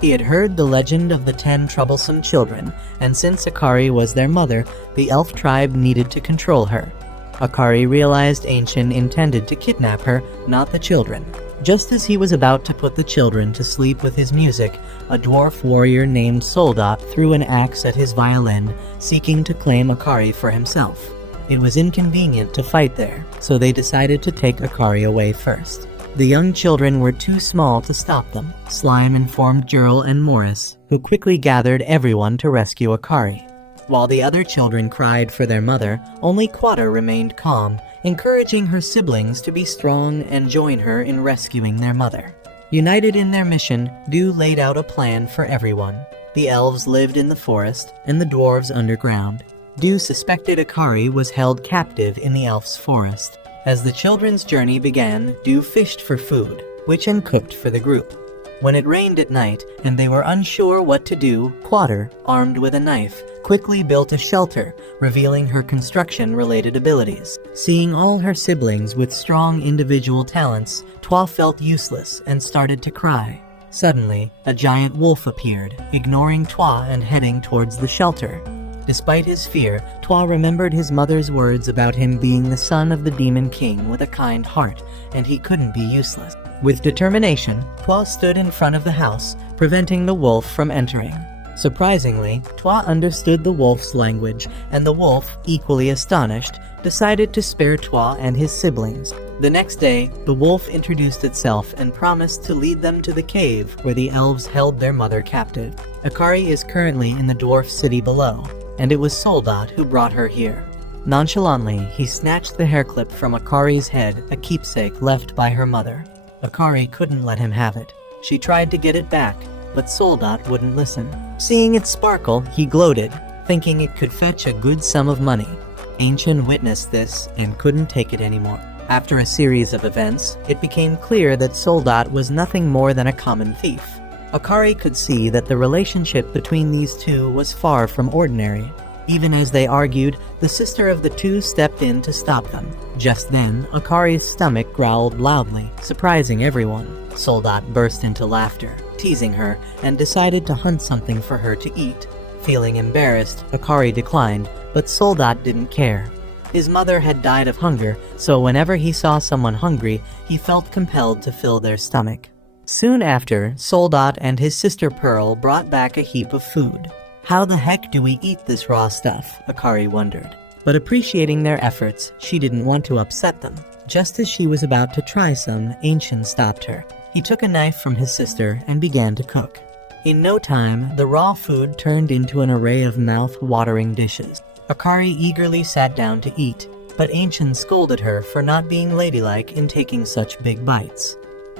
He had heard the legend of the 10 troublesome children, and since Akari was their mother, the elf tribe needed to control her. Akari realized Ancient intended to kidnap her, not the children. Just as he was about to put the children to sleep with his music, a dwarf warrior named Soldat threw an axe at his violin, seeking to claim Akari for himself. It was inconvenient to fight there, so they decided to take Akari away first. The young children were too small to stop them. Slime informed Jurl and Morris, who quickly gathered everyone to rescue Akari. While the other children cried for their mother, only Quater remained calm, encouraging her siblings to be strong and join her in rescuing their mother. United in their mission, Du laid out a plan for everyone. The elves lived in the forest, and the dwarves underground. Du suspected Akari was held captive in the elves' forest. As the children's journey began, Du fished for food, which and cooked for the group. When it rained at night, and they were unsure what to do, Quater, armed with a knife, quickly built a shelter, revealing her construction-related abilities. Seeing all her siblings with strong individual talents, Twa felt useless and started to cry. Suddenly, a giant wolf appeared, ignoring Twa and heading towards the shelter. Despite his fear, Twa remembered his mother's words about him being the son of the Demon King with a kind heart, and he couldn't be useless. With determination, Twa stood in front of the house, preventing the wolf from entering. Surprisingly, Twa understood the wolf's language, and the wolf, equally astonished, decided to spare Twa and his siblings. The next day, the wolf introduced itself and promised to lead them to the cave where the elves held their mother captive. Akari is currently in the dwarf city below, and it was Soldat who brought her here. Nonchalantly, he snatched the hairclip from Akari's head, a keepsake left by her mother. Akari couldn't let him have it. She tried to get it back, but Soldat wouldn't listen. Seeing it sparkle, he gloated, thinking it could fetch a good sum of money. Ancient witnessed this and couldn't take it anymore. After a series of events, it became clear that Soldat was nothing more than a common thief. Akari could see that the relationship between these two was far from ordinary. Even as they argued, the sister of the two stepped in to stop them. Just then, Akari's stomach growled loudly, surprising everyone. Soldat burst into laughter, teasing her, and decided to hunt something for her to eat. Feeling embarrassed, Akari declined, but Soldat didn't care. His mother had died of hunger, so whenever he saw someone hungry, he felt compelled to fill their stomach. Soon after, Soldat and his sister Pearl brought back a heap of food. How the heck do we eat this raw stuff? Akari wondered. But appreciating their efforts, she didn't want to upset them. Just as she was about to try some, Ancient stopped her. He took a knife from his sister and began to cook. In no time, the raw food turned into an array of mouth-watering dishes. Akari eagerly sat down to eat, but Ancient scolded her for not being ladylike in taking such big bites.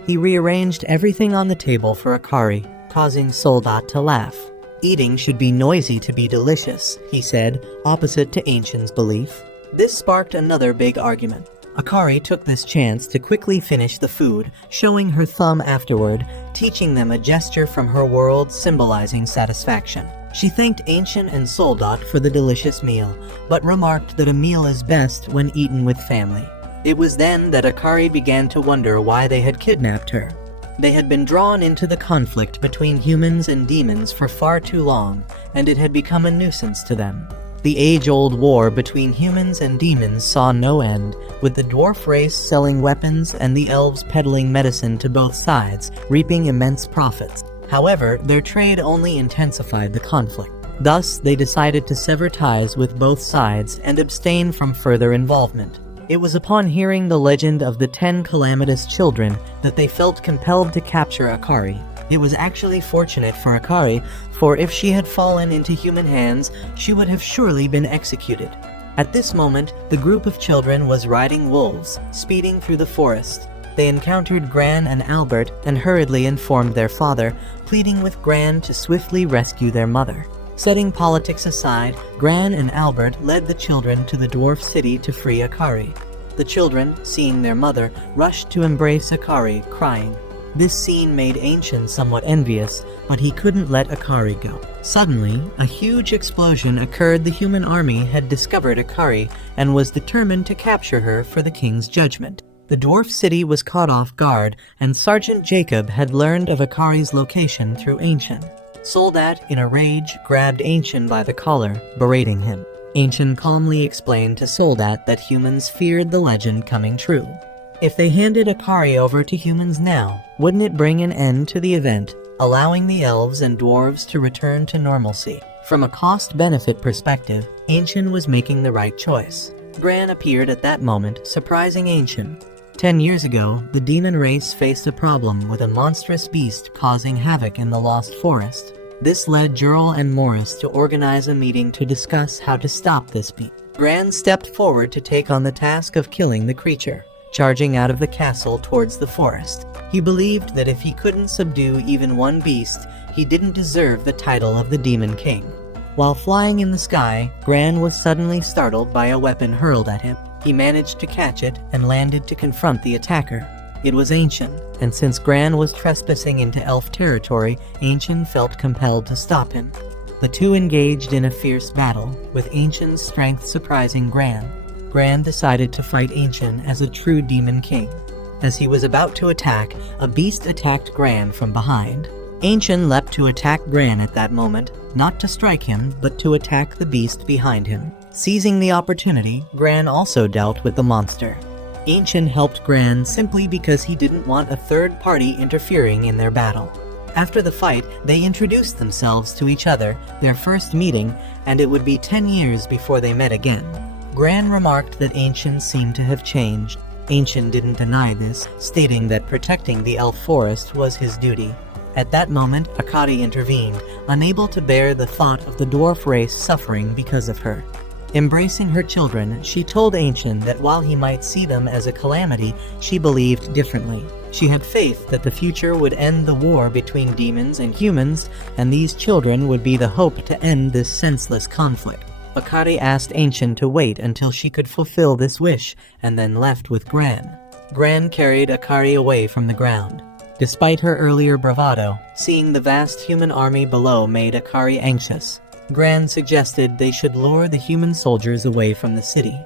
He rearranged everything on the table for Akari, causing Soldat to laugh. Eating should be noisy to be delicious, he said, opposite to Ancient's belief. This sparked another big argument. Akari took this chance to quickly finish the food, showing her thumb afterward, teaching them a gesture from her world symbolizing satisfaction. She thanked Ancient and Soldat for the delicious meal, but remarked that a meal is best when eaten with family. It was then that Akari began to wonder why they had kidnapped her. They had been drawn into the conflict between humans and demons for far too long, and it had become a nuisance to them. The age-old war between humans and demons saw no end, with the dwarf race selling weapons and the elves peddling medicine to both sides, reaping immense profits. However, their trade only intensified the conflict. Thus, they decided to sever ties with both sides and abstain from further involvement. It was upon hearing the legend of the 10 calamitous children that they felt compelled to capture Akari. It was actually fortunate for Akari, for if she had fallen into human hands, she would have surely been executed. At this moment, the group of children was riding wolves, speeding through the forest. They encountered Gran and Albert and hurriedly informed their father, pleading with Gran to swiftly rescue their mother. Setting politics aside, Gran and Albert led the children to the dwarf city to free Akari. The children, seeing their mother, rushed to embrace Akari, crying. This scene made Ancient somewhat envious, but he couldn't let Akari go. Suddenly, a huge explosion occurred. The human army had discovered Akari and was determined to capture her for the king's judgment. The dwarf city was caught off guard, and Sergeant Jacob had learned of Akari's location through Ancient. Soldat, in a rage, grabbed Ancient by the collar, berating him. Ancient calmly explained to Soldat that humans feared the legend coming true. If they handed Akari over to humans now, wouldn't it bring an end to the event, allowing the elves and dwarves to return to normalcy? From a cost-benefit perspective, Ancient was making the right choice. Gran appeared at that moment, surprising Ancient. 10 years ago, the demon race faced a problem with a monstrous beast causing havoc in the Lost Forest. This led Jurl and Morris to organize a meeting to discuss how to stop this beast. Gran stepped forward to take on the task of killing the creature, charging out of the castle towards the forest. He believed that if he couldn't subdue even one beast, he didn't deserve the title of the Demon King. While flying in the sky, Gran was suddenly startled by a weapon hurled at him. He managed to catch it and landed to confront the attacker. It was Ancient, and since Gran was trespassing into elf territory, Ancient felt compelled to stop him. The two engaged in a fierce battle, with Ancient's strength surprising Gran. Gran decided to fight Ancient as a true Demon King. As he was about to attack, a beast attacked Gran from behind. Ancient leapt to attack Gran at that moment, not to strike him, but to attack the beast behind him. Seizing the opportunity, Gran also dealt with the monster. Ancient helped Gran simply because he didn't want a third party interfering in their battle. After the fight, they introduced themselves to each other, their first meeting, and it would be 10 years before they met again. Gran remarked that Ancient seemed to have changed. Ancient didn't deny this, stating that protecting the elf forest was his duty. At that moment, Akari intervened, unable to bear the thought of the dwarf race suffering because of her. Embracing her children, she told Ancient that while he might see them as a calamity, she believed differently. She had faith that the future would end the war between demons and humans, and these children would be the hope to end this senseless conflict. Akari asked Ancient to wait until she could fulfill this wish, and then left with Gran. Gran carried Akari away from the ground. Despite her earlier bravado, seeing the vast human army below made Akari anxious. Gran suggested they should lure the human soldiers away from the city.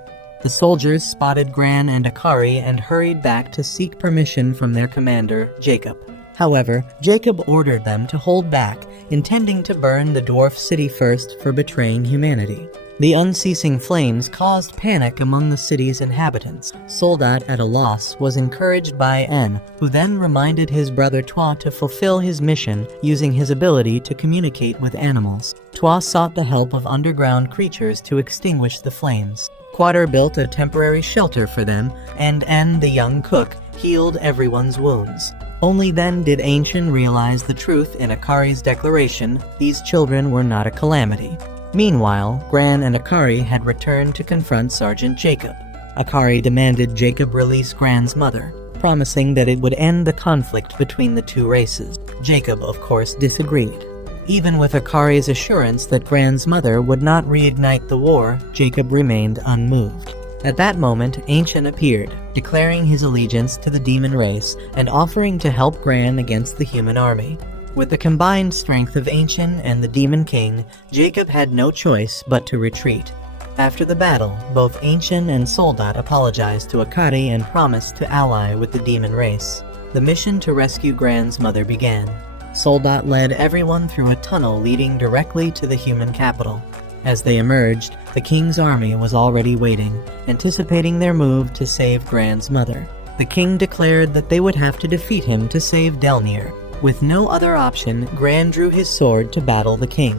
The soldiers spotted Gran and Akari and hurried back to seek permission from their commander, Jacob. However, Jacob ordered them to hold back, intending to burn the dwarf city first for betraying humanity. The unceasing flames caused panic among the city's inhabitants. Soldat, at a loss, was encouraged by N, who then reminded his brother Toi to fulfill his mission using his ability to communicate with animals. Toi sought the help of underground creatures to extinguish the flames. Quater built a temporary shelter for them, and N, the young cook, healed everyone's wounds. Only then did Ancient realize the truth in Akari's declaration: these children were not a calamity. Meanwhile, Gran and Akari had returned to confront Sergeant Jacob. Akari demanded Jacob release Gran's mother, promising that it would end the conflict between the two races. Jacob, of course, disagreed. Even with Akari's assurance that Gran's mother would not reignite the war, Jacob remained unmoved. At that moment, Ancient appeared, declaring his allegiance to the demon race and offering to help Gran against the human army. With the combined strength of Ancient and the Demon King, Jacob had no choice but to retreat. After the battle, both Ancient and Soldat apologized to Akari and promised to ally with the demon race. The mission to rescue Gran's mother began. Soldat led everyone through a tunnel leading directly to the human capital. As they emerged, the king's army was already waiting, anticipating their move to save Gran's mother. The king declared that they would have to defeat him to save Delnir. With no other option, Gran drew his sword to battle the king.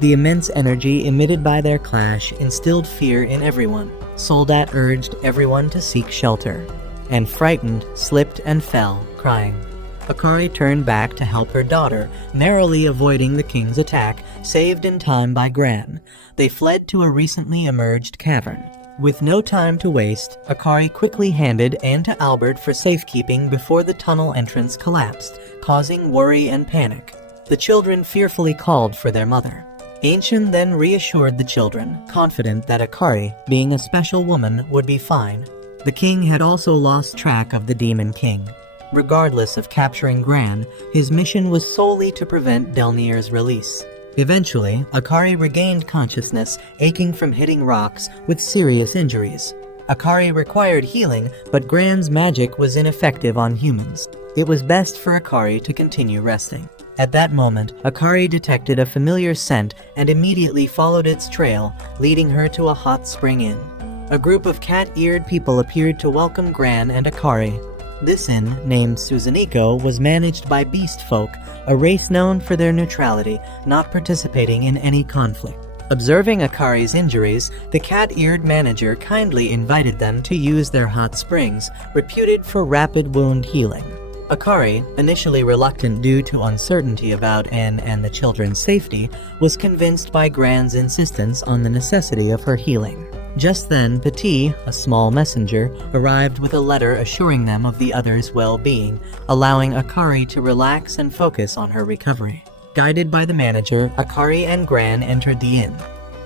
The immense energy emitted by their clash instilled fear in everyone. Soldat urged everyone to seek shelter, and frightened, slipped and fell, crying. Akari turned back to help her daughter, narrowly avoiding the king's attack, saved in time by Gran. They fled to a recently emerged cavern. With no time to waste, Akari quickly handed Anne to Albert for safekeeping before the tunnel entrance collapsed, causing worry and panic. The children fearfully called for their mother. Ancient then reassured the children, confident that Akari, being a special woman, would be fine. The king had also lost track of the Demon King. Regardless of capturing Gran, his mission was solely to prevent Delnir's release. Eventually, Akari regained consciousness, aching from hitting rocks with serious injuries. Akari required healing, but Gran's magic was ineffective on humans. It was best for Akari to continue resting. At that moment, Akari detected a familiar scent and immediately followed its trail, leading her to a hot spring inn. A group of cat-eared people appeared to welcome Gran and Akari. This inn, named Suzaniko, was managed by beast folk, a race known for their neutrality, not participating in any conflict. Observing Akari's injuries, the cat-eared manager kindly invited them to use their hot springs, reputed for rapid wound healing. Akari, initially reluctant due to uncertainty about Anne and the children's safety, was convinced by Gran's insistence on the necessity of her healing. Just then, Petit, a small messenger, arrived with a letter assuring them of the others' well-being, allowing Akari to relax and focus on her recovery. Guided by the manager, Akari and Gran entered the inn.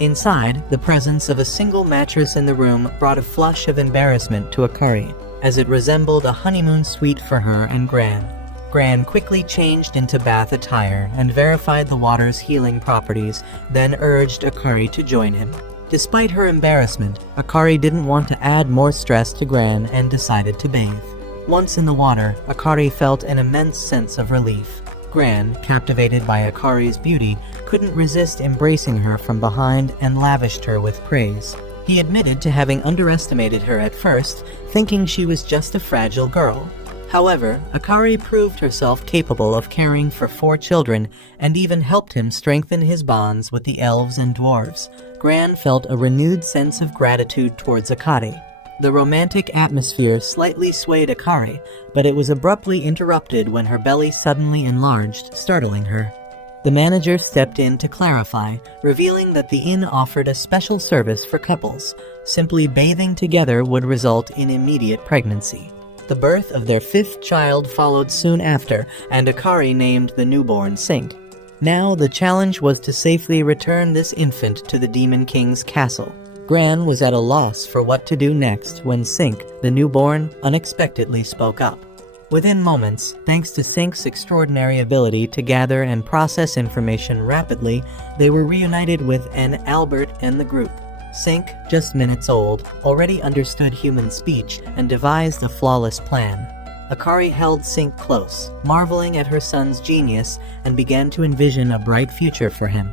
Inside, the presence of a single mattress in the room brought a flush of embarrassment to Akari, as it resembled a honeymoon suite for her and Gran. Gran quickly changed into bath attire and verified the water's healing properties, then urged Akari to join him. Despite her embarrassment, Akari didn't want to add more stress to Gran and decided to bathe. Once in the water, Akari felt an immense sense of relief. Gran, captivated by Akari's beauty, couldn't resist embracing her from behind and lavished her with praise. He admitted to having underestimated her at first, thinking she was just a fragile girl. However, Akari proved herself capable of caring for 4 children and even helped him strengthen his bonds with the elves and dwarves. Gran felt a renewed sense of gratitude towards Akari. The romantic atmosphere slightly swayed Akari, but it was abruptly interrupted when her belly suddenly enlarged, startling her. The manager stepped in to clarify, revealing that the inn offered a special service for couples. Simply bathing together would result in immediate pregnancy. The birth of their 5th child followed soon after, and Akari named the newborn Saint. Now the challenge was to safely return this infant to the Demon King's castle. Gran was at a loss for what to do next when Sink, the newborn, unexpectedly spoke up. Within moments, thanks to Sink's extraordinary ability to gather and process information rapidly, they were reunited with Anne, Albert, and the group. Sink, just minutes old, already understood human speech and devised a flawless plan. Akari held Sink close, marveling at her son's genius, and began to envision a bright future for him.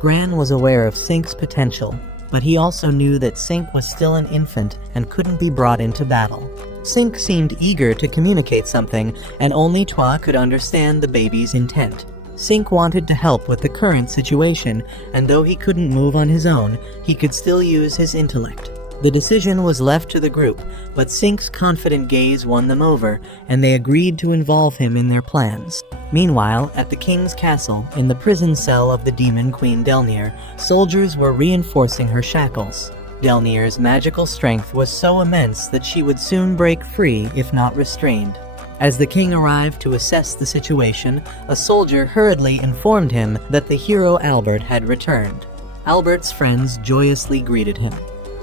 Gran was aware of Sink's potential, but he also knew that Sink was still an infant and couldn't be brought into battle. Sink seemed eager to communicate something, and only Toi could understand the baby's intent. Sink wanted to help with the current situation, and though he couldn't move on his own, he could still use his intellect. The decision was left to the group, but Sink's confident gaze won them over, and they agreed to involve him in their plans. Meanwhile, at the king's castle, in the prison cell of the demon queen Delnir, soldiers were reinforcing her shackles. Delnir's magical strength was so immense that she would soon break free if not restrained. As the king arrived to assess the situation, a soldier hurriedly informed him that the hero Albert had returned. Albert's friends joyously greeted him.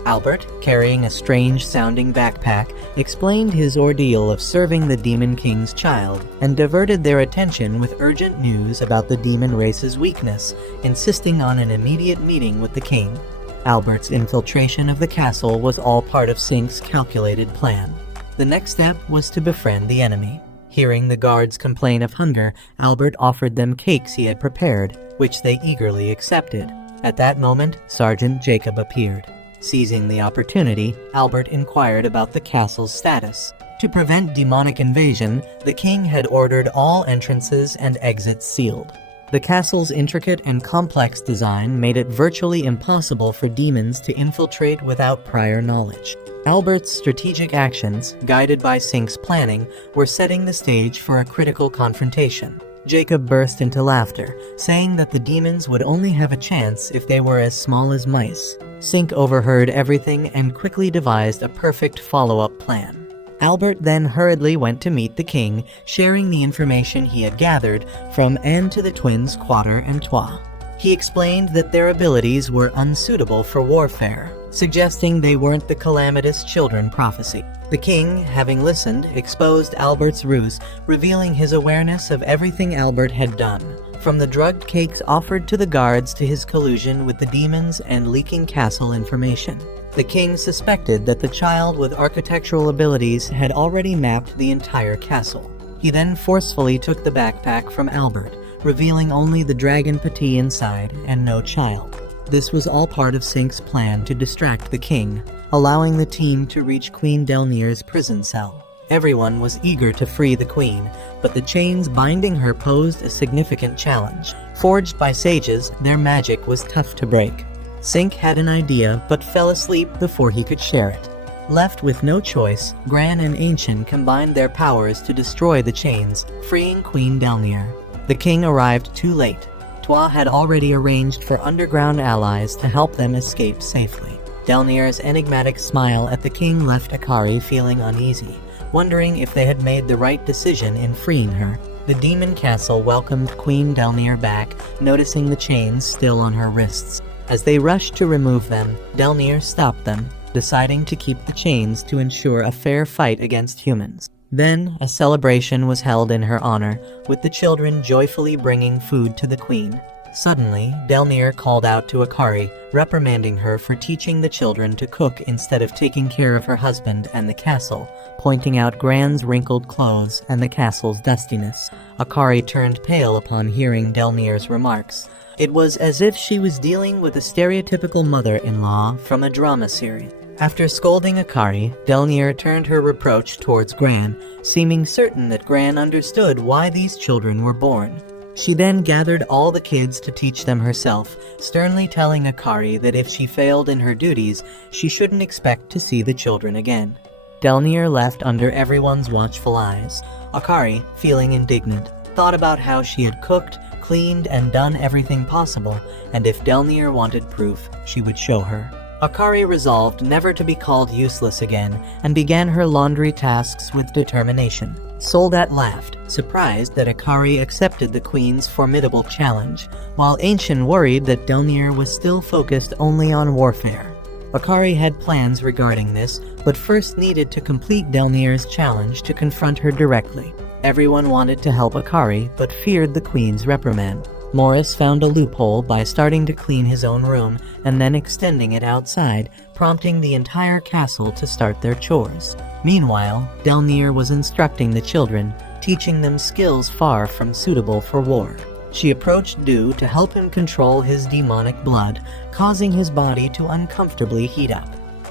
Albert, carrying a strange-sounding backpack, explained his ordeal of serving the Demon King's child and diverted their attention with urgent news about the demon race's weakness, insisting on an immediate meeting with the king. Albert's infiltration of the castle was all part of Sink's calculated plan. The next step was to befriend the enemy. Hearing the guards complain of hunger, Albert offered them cakes he had prepared, which they eagerly accepted. At that moment, Sergeant Jacob appeared. Seizing the opportunity, Albert inquired about the castle's status. To prevent demonic invasion, the king had ordered all entrances and exits sealed. The castle's intricate and complex design made it virtually impossible for demons to infiltrate without prior knowledge. Albert's strategic actions, guided by Sink's planning, were setting the stage for a critical confrontation. Jacob burst into laughter, saying that the demons would only have a chance if they were as small as mice. Sink overheard everything and quickly devised a perfect follow-up plan. Albert then hurriedly went to meet the king, sharing the information he had gathered from Anne to the twins Quater and Trois. He explained that their abilities were unsuitable for warfare, suggesting they weren't the calamitous children prophecy. The king, having listened, exposed Albert's ruse, revealing his awareness of everything Albert had done, from the drugged cakes offered to the guards to his collusion with the demons and leaking castle information. The king suspected that the child with architectural abilities had already mapped the entire castle. He then forcefully took the backpack from Albert, revealing only the dragon Petit inside and no child. This was all part of Sink's plan to distract the king, allowing the team to reach Queen Delnir's prison cell. Everyone was eager to free the queen, but the chains binding her posed a significant challenge. Forged by sages, their magic was tough to break. Sink had an idea, but fell asleep before he could share it. Left with no choice, Gran and Ancient combined their powers to destroy the chains, freeing Queen Delnir. The king arrived too late. Trois had already arranged for underground allies to help them escape safely. Delnir's enigmatic smile at the king left Akari feeling uneasy, wondering if they had made the right decision in freeing her. The demon castle welcomed Queen Delnir back, noticing the chains still on her wrists. As they rushed to remove them, Delnir stopped them, deciding to keep the chains to ensure a fair fight against humans. Then, a celebration was held in her honor, with the children joyfully bringing food to the queen. Suddenly, Delnir called out to Akari, reprimanding her for teaching the children to cook instead of taking care of her husband and the castle, pointing out Gran's wrinkled clothes and the castle's dustiness. Akari turned pale upon hearing Delnir's remarks. It was as if she was dealing with a stereotypical mother-in-law from a drama series. After scolding Akari, Delnir turned her reproach towards Gran, seeming certain that Gran understood why these children were born. She then gathered all the kids to teach them herself, sternly telling Akari that if she failed in her duties, she shouldn't expect to see the children again. Delnir left under everyone's watchful eyes. Akari, feeling indignant, thought about how she had cooked, cleaned, and done everything possible, and if Delnir wanted proof, she would show her. Akari resolved never to be called useless again, and began her laundry tasks with determination. Soldat laughed, surprised that Akari accepted the queen's formidable challenge, while Ancient worried that Delnir was still focused only on warfare. Akari had plans regarding this, but first needed to complete Delnir's challenge to confront her directly. Everyone wanted to help Akari, but feared the queen's reprimand. Morris found a loophole by starting to clean his own room and then extending it outside, prompting the entire castle to start their chores. Meanwhile, Delnir was instructing the children, teaching them skills far from suitable for war. She approached Du to help him control his demonic blood, causing his body to uncomfortably heat up.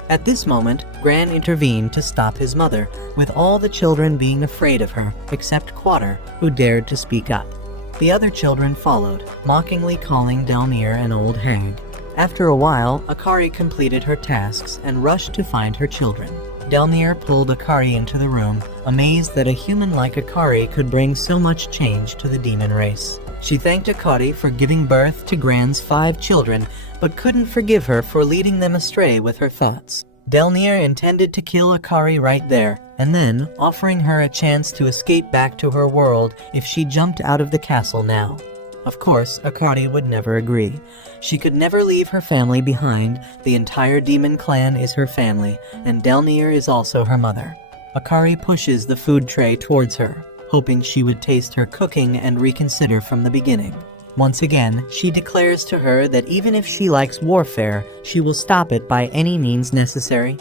At this moment, Gran intervened to stop his mother, with all the children being afraid of her, except Quater, who dared to speak up. The other children followed, mockingly calling Delnir an old hag. After a while, Akari completed her tasks and rushed to find her children. Delnir pulled Akari into the room, amazed that a human like Akari could bring so much change to the demon race. She thanked Akari for giving birth to Gran's 5 children, but couldn't forgive her for leading them astray with her thoughts. Delnir intended to kill Akari right there, and then offering her a chance to escape back to her world if she jumped out of the castle now. Of course, Akari would never agree. She could never leave her family behind. The entire demon clan is her family, and Delnir is also her mother. Akari pushes the food tray towards her, hoping she would taste her cooking and reconsider from the beginning. Once again, she declares to her that even if she likes warfare, she will stop it by any means necessary.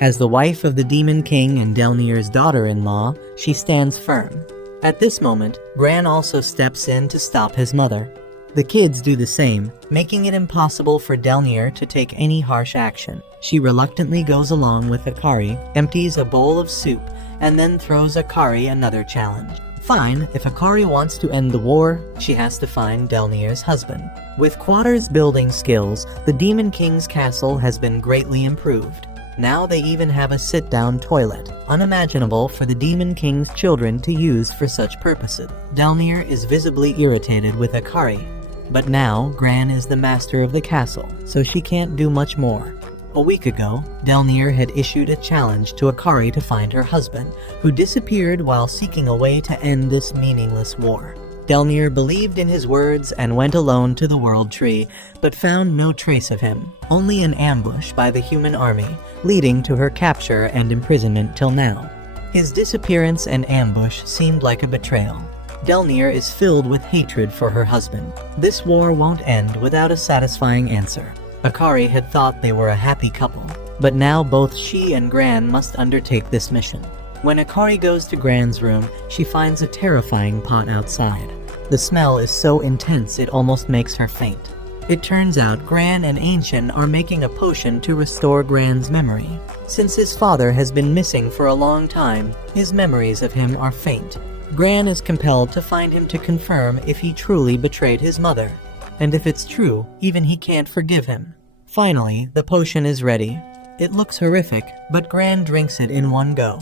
As the wife of the Demon King and Delnir's daughter-in-law, she stands firm. At this moment, Gran also steps in to stop his mother. The kids do the same, making it impossible for Delnir to take any harsh action. She reluctantly goes along with Akari, empties a bowl of soup, and then throws Akari another challenge. Fine, if Akari wants to end the war, she has to find Delnir's husband. With Quater's building skills, the Demon King's castle has been greatly improved. Now they even have a sit-down toilet, unimaginable for the Demon King's children to use for such purposes. Delnir is visibly irritated with Akari, but now Gran is the master of the castle, so she can't do much more. A week ago, Delnir had issued a challenge to Akari to find her husband, who disappeared while seeking a way to end this meaningless war. Delnir believed in his words and went alone to the World Tree, but found no trace of him, only an ambush by the human army, leading to her capture and imprisonment till now. His disappearance and ambush seemed like a betrayal. Delnir is filled with hatred for her husband. This war won't end without a satisfying answer. Akari had thought they were a happy couple, but now both she and Gran must undertake this mission. When Akari goes to Gran's room, she finds a terrifying pot outside. The smell is so intense it almost makes her faint. It turns out Gran and Ancient are making a potion to restore Gran's memory. Since his father has been missing for a long time, his memories of him are faint. Gran is compelled to find him to confirm if he truly betrayed his mother. And if it's true, even he can't forgive him. Finally, the potion is ready. It looks horrific, but Gran drinks it in one go.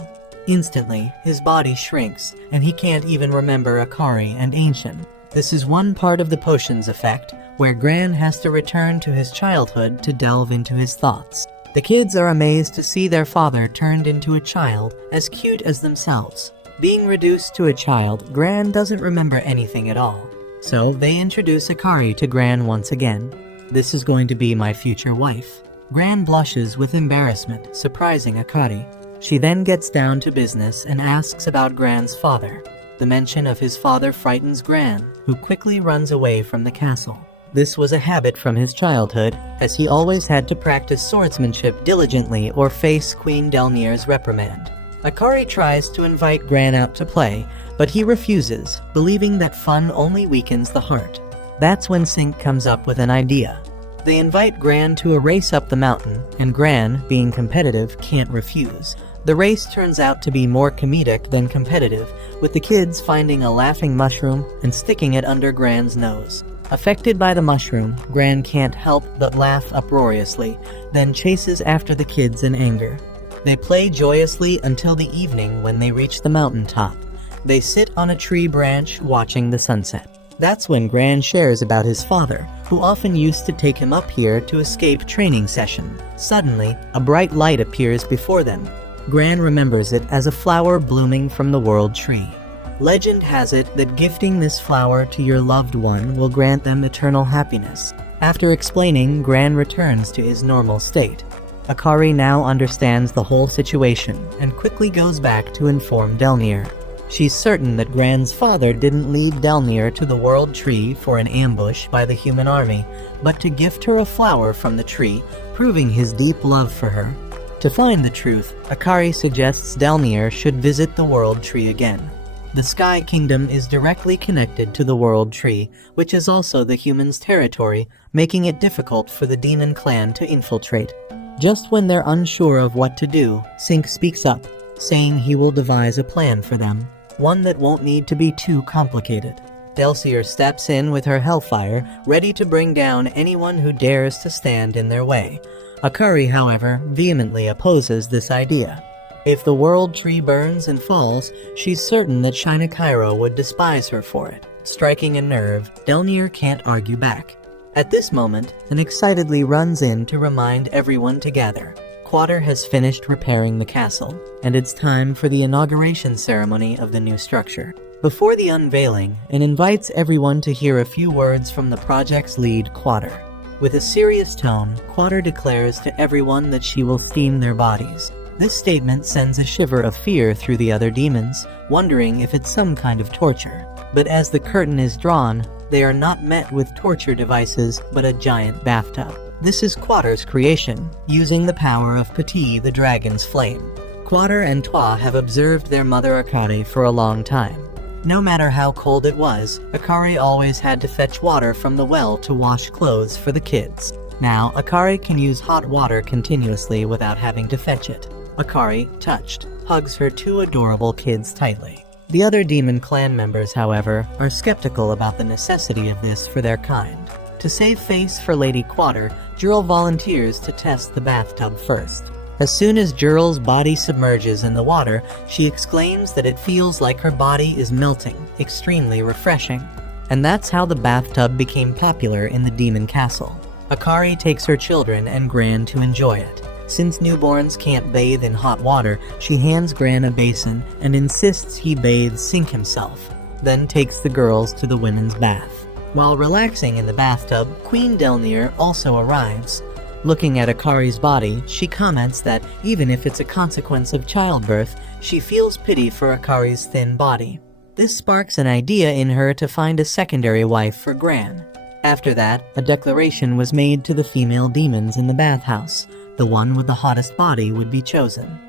Instantly, his body shrinks, and he can't even remember Akari and Ancient. This is one part of the potion's effect, where Gran has to return to his childhood to delve into his thoughts. The kids are amazed to see their father turned into a child, as cute as themselves. Being reduced to a child, Gran doesn't remember anything at all. So they introduce Akari to Gran once again. This is going to be my future wife. Gran blushes with embarrassment, surprising Akari. She then gets down to business and asks about Gran's father. The mention of his father frightens Gran, who quickly runs away from the castle. This was a habit from his childhood, as he always had to practice swordsmanship diligently or face Queen Delnir's reprimand. Akari tries to invite Gran out to play, but he refuses, believing that fun only weakens the heart. That's when Sync comes up with an idea. They invite Gran to a race up the mountain, and Gran, being competitive, can't refuse. The race turns out to be more comedic than competitive, with the kids finding a laughing mushroom and sticking it under Gran's nose. Affected by the mushroom, Gran can't help but laugh uproariously, then chases after the kids in anger. They play joyously until the evening when they reach the mountaintop. They sit on a tree branch watching the sunset. That's when Gran shares about his father, who often used to take him up here to escape training session. Suddenly, a bright light appears before them. Gran remembers it as a flower blooming from the World Tree. Legend has it that gifting this flower to your loved one will grant them eternal happiness. After explaining, Gran returns to his normal state. Akari now understands the whole situation and quickly goes back to inform Delnir. She's certain that Gran's father didn't lead Delnir to the World Tree for an ambush by the human army, but to gift her a flower from the tree, proving his deep love for her. To find the truth, Akari suggests Delnir should visit the World Tree again. The Sky Kingdom is directly connected to the World Tree, which is also the humans' territory, making it difficult for the Demon Clan to infiltrate. Just when they're unsure of what to do, Sync speaks up, saying he will devise a plan for them, one that won't need to be too complicated. Delsier steps in with her hellfire, ready to bring down anyone who dares to stand in their way. Akari, however, vehemently opposes this idea. If the World Tree burns and falls, she's certain that Shina Cairo would despise her for it. Striking a nerve, Delnir can't argue back. At this moment, an excitedly runs in to remind everyone to gather. Quater has finished repairing the castle, and it's time for the inauguration ceremony of the new structure. before the unveiling and invites everyone to hear a few words from the project's lead, Quater. With a serious tone, Quater declares to everyone that she will steam their bodies. This statement sends a shiver of fear through the other demons, wondering if it's some kind of torture. But as the curtain is drawn, they are not met with torture devices, but a giant bathtub. This is Quater's creation, using the power of Petit the dragon's flame. Quater and Toi have observed their mother Akari for a long time. No matter how cold it was, Akari always had to fetch water from the well to wash clothes for the kids. Now, Akari can use hot water continuously without having to fetch it. Akari, touched, hugs her two adorable kids tightly. The other demon clan members, however, are skeptical about the necessity of this for their kind. To save face for Lady Quater, Jurl volunteers to test the bathtub first. As soon as Jurl's body submerges in the water, she exclaims that it feels like her body is melting, extremely refreshing. And that's how the bathtub became popular in the demon castle. Akari takes her children and Gran to enjoy it. Since newborns can't bathe in hot water, she hands Gran a basin and insists he bathe Sink himself, then takes the girls to the women's bath. While relaxing in the bathtub, Queen Delnir also arrives. Looking at Akari's body, she comments that even if it's a consequence of childbirth, she feels pity for Akari's thin body. This sparks an idea in her to find a secondary wife for Gran. After that, a declaration was made to the female demons in the bathhouse. The one with the hottest body would be chosen.